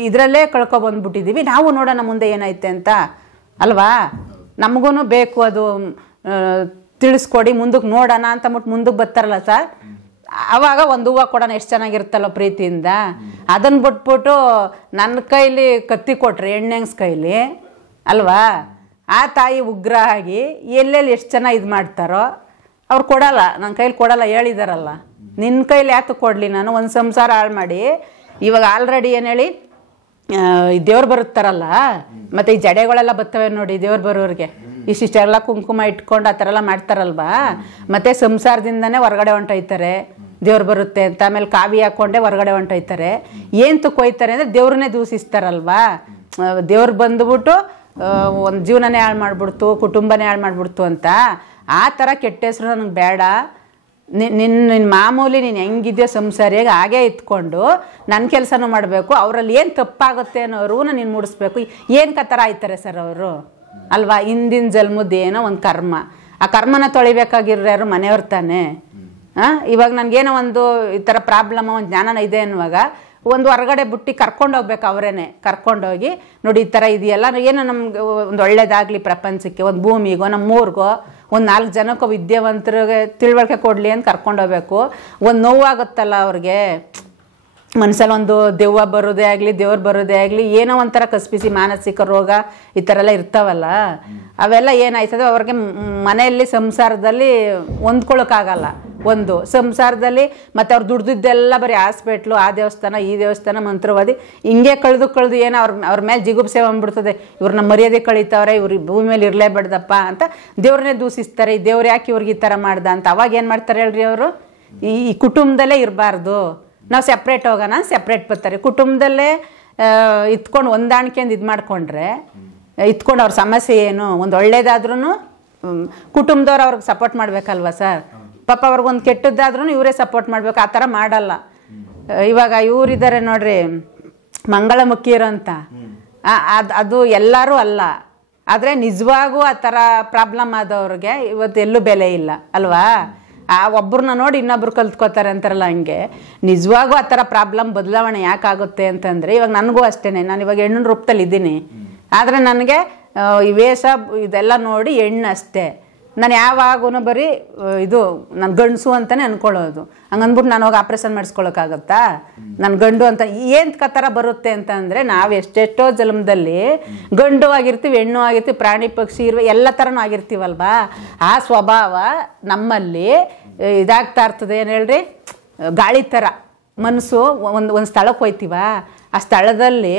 ಇದರಲ್ಲೇ ಕಳ್ಕೊಬಂದ್ಬಿಟ್ಟಿದ್ದೀವಿ. ನಾವು ನೋಡೋಣ ಮುಂದೆ ಏನೈತೆ ಅಂತ ಅಲ್ವಾ. ನಮಗೂ ಬೇಕು ಅದು ತಿಳಿಸ್ಕೊಡಿ, ಮುಂದಕ್ಕೆ ನೋಡೋಣ ಅಂತ ಮುಂದಕ್ಕೆ ಬರ್ತಾರಲ್ಲ ಸರ್, ಆವಾಗ ಒಂದು ಹೂವು ಕೊಡೋಣ ಎಷ್ಟು ಚೆನ್ನಾಗಿರುತ್ತಲ್ಲ ಪ್ರೀತಿಯಿಂದ. ಅದನ್ನು ಬಿಟ್ಬಿಟ್ಟು ನನ್ನ ಕೈಲಿ ಕತ್ತಿ ಕೊಟ್ರೆ ಹೆಣ್ಣೆಂಗ್ಸ್ ಕೈಲಿ ಅಲ್ವಾ, ಆ ತಾಯಿ ಉಗ್ರ ಆಗಿ ಎಲ್ಲೆಲ್ಲಿ ಎಷ್ಟು ಚೆನ್ನಾಗಿ ಇದು ಮಾಡ್ತಾರೋ ಅವ್ರು ಕೊಡಲ್ಲ, ನನ್ನ ಕೈಲಿ ಕೊಡಲ್ಲ ಹೇಳಿದಾರಲ್ಲ. ನಿನ್ನ ಕೈಲಿ ಯಾತು ಕೊಡಲಿ ನಾನು ಒಂದು ಸಂಸಾರ ಹಾಳು ಮಾಡಿ. ಇವಾಗ ಆಲ್ರೆಡಿ ಏನು ಹೇಳಿ ದೇವ್ರು ಬರುತ್ತಾರಲ್ಲ, ಮತ್ತು ಈ ಜಡೆಗಳೆಲ್ಲ ಬರ್ತವೆ ನೋಡಿ ದೇವ್ರು ಬರೋರಿಗೆ, ಇಷ್ಟಿಷ್ಟೆಲ್ಲ ಕುಂಕುಮ ಇಟ್ಕೊಂಡು ಆ ಥರ ಎಲ್ಲ ಮಾಡ್ತಾರಲ್ವಾ. ಮತ್ತು ಸಂಸಾರದಿಂದನೇ ಹೊರಗಡೆ ಹೊಂಟೋಯ್ತಾರೆ ದೇವ್ರು ಬರುತ್ತೆ ಅಂತ. ಆಮೇಲೆ ಕಾವಿ ಹಾಕ್ಕೊಂಡೆ ಹೊರಗಡೆ ಹೊಂಟೋಯ್ತಾರೆ. ಏನು ತುಕ್ಕೋಯ್ತಾರೆ ಅಂದರೆ ದೇವ್ರನ್ನೇ ದೂಷಿಸ್ತಾರಲ್ವಾ. ದೇವ್ರು ಬಂದುಬಿಟ್ಟು ಒಂದು ಜೀವನನೇ ಹಾಳು ಮಾಡಿಬಿಡ್ತು, ಕುಟುಂಬನೇ ಹಾಳು ಮಾಡಿಬಿಡ್ತು ಅಂತ. ಆ ಥರ ಕೆಟ್ಟ ಹೆಸರು ನನಗೆ ಬೇಡ. ನಿನ್ನ ಮಾಮೂಲಿ ನೀನು ಹೆಂಗಿದೆಯೋ ಸಂಸಾರಿಯಾಗಿ ಹಾಗೇ ಇತ್ಕೊಂಡು ನನ್ನ ಕೆಲಸನೂ ಮಾಡಬೇಕು. ಅವರಲ್ಲಿ ಏನು ತಪ್ಪಾಗುತ್ತೆ ಅನ್ನೋರು ನೀನು ಮೂಡಿಸ್ಬೇಕು. ಏನಕ್ಕೆ ಆ ಥರ ಆಯ್ತಾರೆ ಸರ್ ಅವರು ಅಲ್ವಾ? ಹಿಂದಿನ ಜನ್ಮದ್ದೇನೋ ಒಂದು ಕರ್ಮ, ಆ ಕರ್ಮನ ತೊಳಿಬೇಕಾಗಿರೋ ಯಾರು ಮನೆಯವ್ರು ತಾನೆ. ಇವಾಗ ನನಗೇನೋ ಒಂದು ಈ ಥರ ಪ್ರಾಬ್ಲಮ್, ಒಂದು ಜ್ಞಾನ ಇದೆ ಅನ್ನುವಾಗ ಒಂದು ಹೊರಗಡೆ ಬಿಟ್ಟು ಕರ್ಕೊಂಡೋಗ್ಬೇಕು. ಅವರೇನೆ ಕರ್ಕೊಂಡೋಗಿ ನೋಡಿ ಈ ಥರ ಇದೆಯಲ್ಲ, ಏನೋ ನಮ್ಗೆ ಒಂದು ಒಳ್ಳೇದಾಗಲಿ ಪ್ರಪಂಚಕ್ಕೆ, ಒಂದು ಭೂಮಿಗೋ ನಮ್ಮೂರಿಗೋ ಒಂದು 4 ಜನಕ್ಕೋ ವಿದ್ಯಾವಂತರಿಗೆ ತಿಳುವಳಿಕೆ ಕೊಡಲಿ ಅಂತ ಕರ್ಕೊಂಡೋಗ್ಬೇಕು. ಒಂದು ನೋವಾಗುತ್ತಲ್ಲ ಅವ್ರಿಗೆ ಮನಸ್ಸಲ್ಲಿ, ಒಂದು ದೆವ್ವ ಬರೋದೇ ಆಗಲಿ ದೇವ್ರು ಬರೋದೇ ಆಗಲಿ, ಏನೋ ಒಂಥರ ಕಸ್ಪಿಸಿ ಮಾನಸಿಕ ರೋಗ ಈ ಥರ ಎಲ್ಲ ಇರ್ತಾವಲ್ಲ, ಅವೆಲ್ಲ ಏನಾಯ್ತದೆ ಅವ್ರಿಗೆ ಮನೆಯಲ್ಲಿ ಸಂಸಾರದಲ್ಲಿ ಹೊಂದ್ಕೊಳ್ಳೋಕ್ಕಾಗಲ್ಲ. ಒಂದು ಸಂಸಾರದಲ್ಲಿ ಮತ್ತು ಅವ್ರು ದುಡ್ದಿದ್ದೆಲ್ಲ ಬರೀ ಹಾಸ್ಪಿಟ್ಲು, ಆ ದೇವಸ್ಥಾನ ಈ ದೇವಸ್ಥಾನ ಮಂತ್ರವಾದಿ ಹಿಂಗೆ ಕಳೆದು ಏನೋ ಅವ್ರ ಮೇಲೆ ಜಿಗುಪ್ಸೆ ಬಂದ್ಬಿಡ್ತದೆ. ಇವ್ರನ್ನ ಮರ್ಯಾದೆ ಕಳೀತಾವ್ರೆ, ಇವ್ರು ಭೂಮಿ ಮೇಲೆ ಇರಲೇಬೇಡ್ದಪ್ಪ ಅಂತ ದೇವ್ರನ್ನೇ ದೂಷಿಸ್ತಾರೆ. ಈ ದೇವ್ರು ಯಾಕೆ ಇವ್ರಿಗೆ ಈ ಥರ ಮಾಡ್ದ ಅಂತ. ಅವಾಗ ಏನು ಮಾಡ್ತಾರೆ ಹೇಳ್ರಿ ಅವರು, ಈ ಕುಟುಂಬದಲ್ಲೇ ಇರಬಾರ್ದು, ನಾವು ಸೆಪ್ರೇಟ್ ಹೋಗೋಣ, ಸೆಪ್ರೇಟ್ ಬರ್ತಾರೆ. ಕುಟುಂಬದಲ್ಲೇ ಇತ್ಕೊಂಡು ಹೊಂದಾಣಿಕೆಯಿಂದ ಇದು ಮಾಡಿಕೊಂಡ್ರೆ ಇತ್ಕೊಂಡು ಅವ್ರ ಸಮಸ್ಯೆ ಏನು, ಒಂದು ಒಳ್ಳೇದಾದ್ರೂ ಕುಟುಂಬದವ್ರು ಅವ್ರಿಗೆ ಸಪೋರ್ಟ್ ಮಾಡಬೇಕಲ್ವ ಸರ್. ಪಾಪ ಅವ್ರಿಗೊಂದು ಕೆಟ್ಟದ್ದಾದ್ರೂ ಇವರೇ ಸಪೋರ್ಟ್ ಮಾಡಬೇಕು. ಆ ಥರ ಮಾಡಲ್ಲ. ಇವಾಗ ಇವರಿದ್ದಾರೆ ನೋಡ್ರಿ ಮಂಗಳಮುಖಿಯರು ಅಂತ, ಅದು ಎಲ್ಲರೂ ಅಲ್ಲ. ಆದರೆ ನಿಜವಾಗೂ ಆ ಥರ ಪ್ರಾಬ್ಲಮ್ ಆದವ್ರಿಗೆ ಇವತ್ತು ಎಲ್ಲೂ ಬೆಲೆ ಇಲ್ಲ ಅಲ್ವಾ. ಆ ಒಬ್ಬರನ್ನ ನೋಡಿ ಇನ್ನೊಬ್ರು ಕಲ್ತ್ಕೋತಾರೆ ಅಂತಾರಲ್ಲ, ಹಂಗೆ ನಿಜವಾಗೂ ಆ ಥರ ಪ್ರಾಬ್ಲಮ್ ಬದಲಾವಣೆ ಯಾಕಾಗುತ್ತೆ ಅಂತಂದರೆ, ಇವಾಗ ನನಗೂ ಅಷ್ಟೇ, ನಾನು ಇವಾಗ ಹೆಣ್ಣಿನ ರೂಪದಲ್ಲಿ ಇದ್ದೀನಿ. ಆದರೆ ನನಗೆ ಈ ವೇಷ ಇದೆಲ್ಲ ನೋಡಿ ಹೆಣ್ಣು ಅಷ್ಟೇ. ನಾನು ಯಾವಾಗೂ ಬರೀ ಇದು ನಾನು ಗಂಡಸು ಅಂತಲೇ ಅಂದ್ಕೊಳ್ಳೋದು. ಹಂಗಂದ್ಬಿಟ್ಟು ನಾನು ಹೋಗಿ ಆಪ್ರೇಷನ್ ಮಾಡಿಸ್ಕೊಳಕ್ಕಾಗತ್ತಾ? ನಾನು ಗಂಡು ಅಂತ ಏನು ಥರ ಬರುತ್ತೆ ಅಂತ ಅಂದರೆ, ನಾವು ಎಷ್ಟೆಷ್ಟೋ ಜನ್ಮದಲ್ಲಿ ಗಂಡು ಆಗಿರ್ತೀವಿ, ಹೆಣ್ಣು ಆಗಿರ್ತೀವಿ, ಪ್ರಾಣಿ ಪಕ್ಷಿ ಇರುವೆ ಎಲ್ಲ ಥರನೂ ಆಗಿರ್ತೀವಲ್ವಾ. ಆ ಸ್ವಭಾವ ನಮ್ಮಲ್ಲಿ ಇದಾಗ್ತಾ ಇರ್ತದೆ. ಏನು ಹೇಳ್ರಿ, ಗಾಳಿ ಥರ ಮನಸ್ಸು ಒಂದು ಸ್ಥಳಕ್ಕೆ ಹೋಯ್ತೀವ, ಆ ಸ್ಥಳದಲ್ಲಿ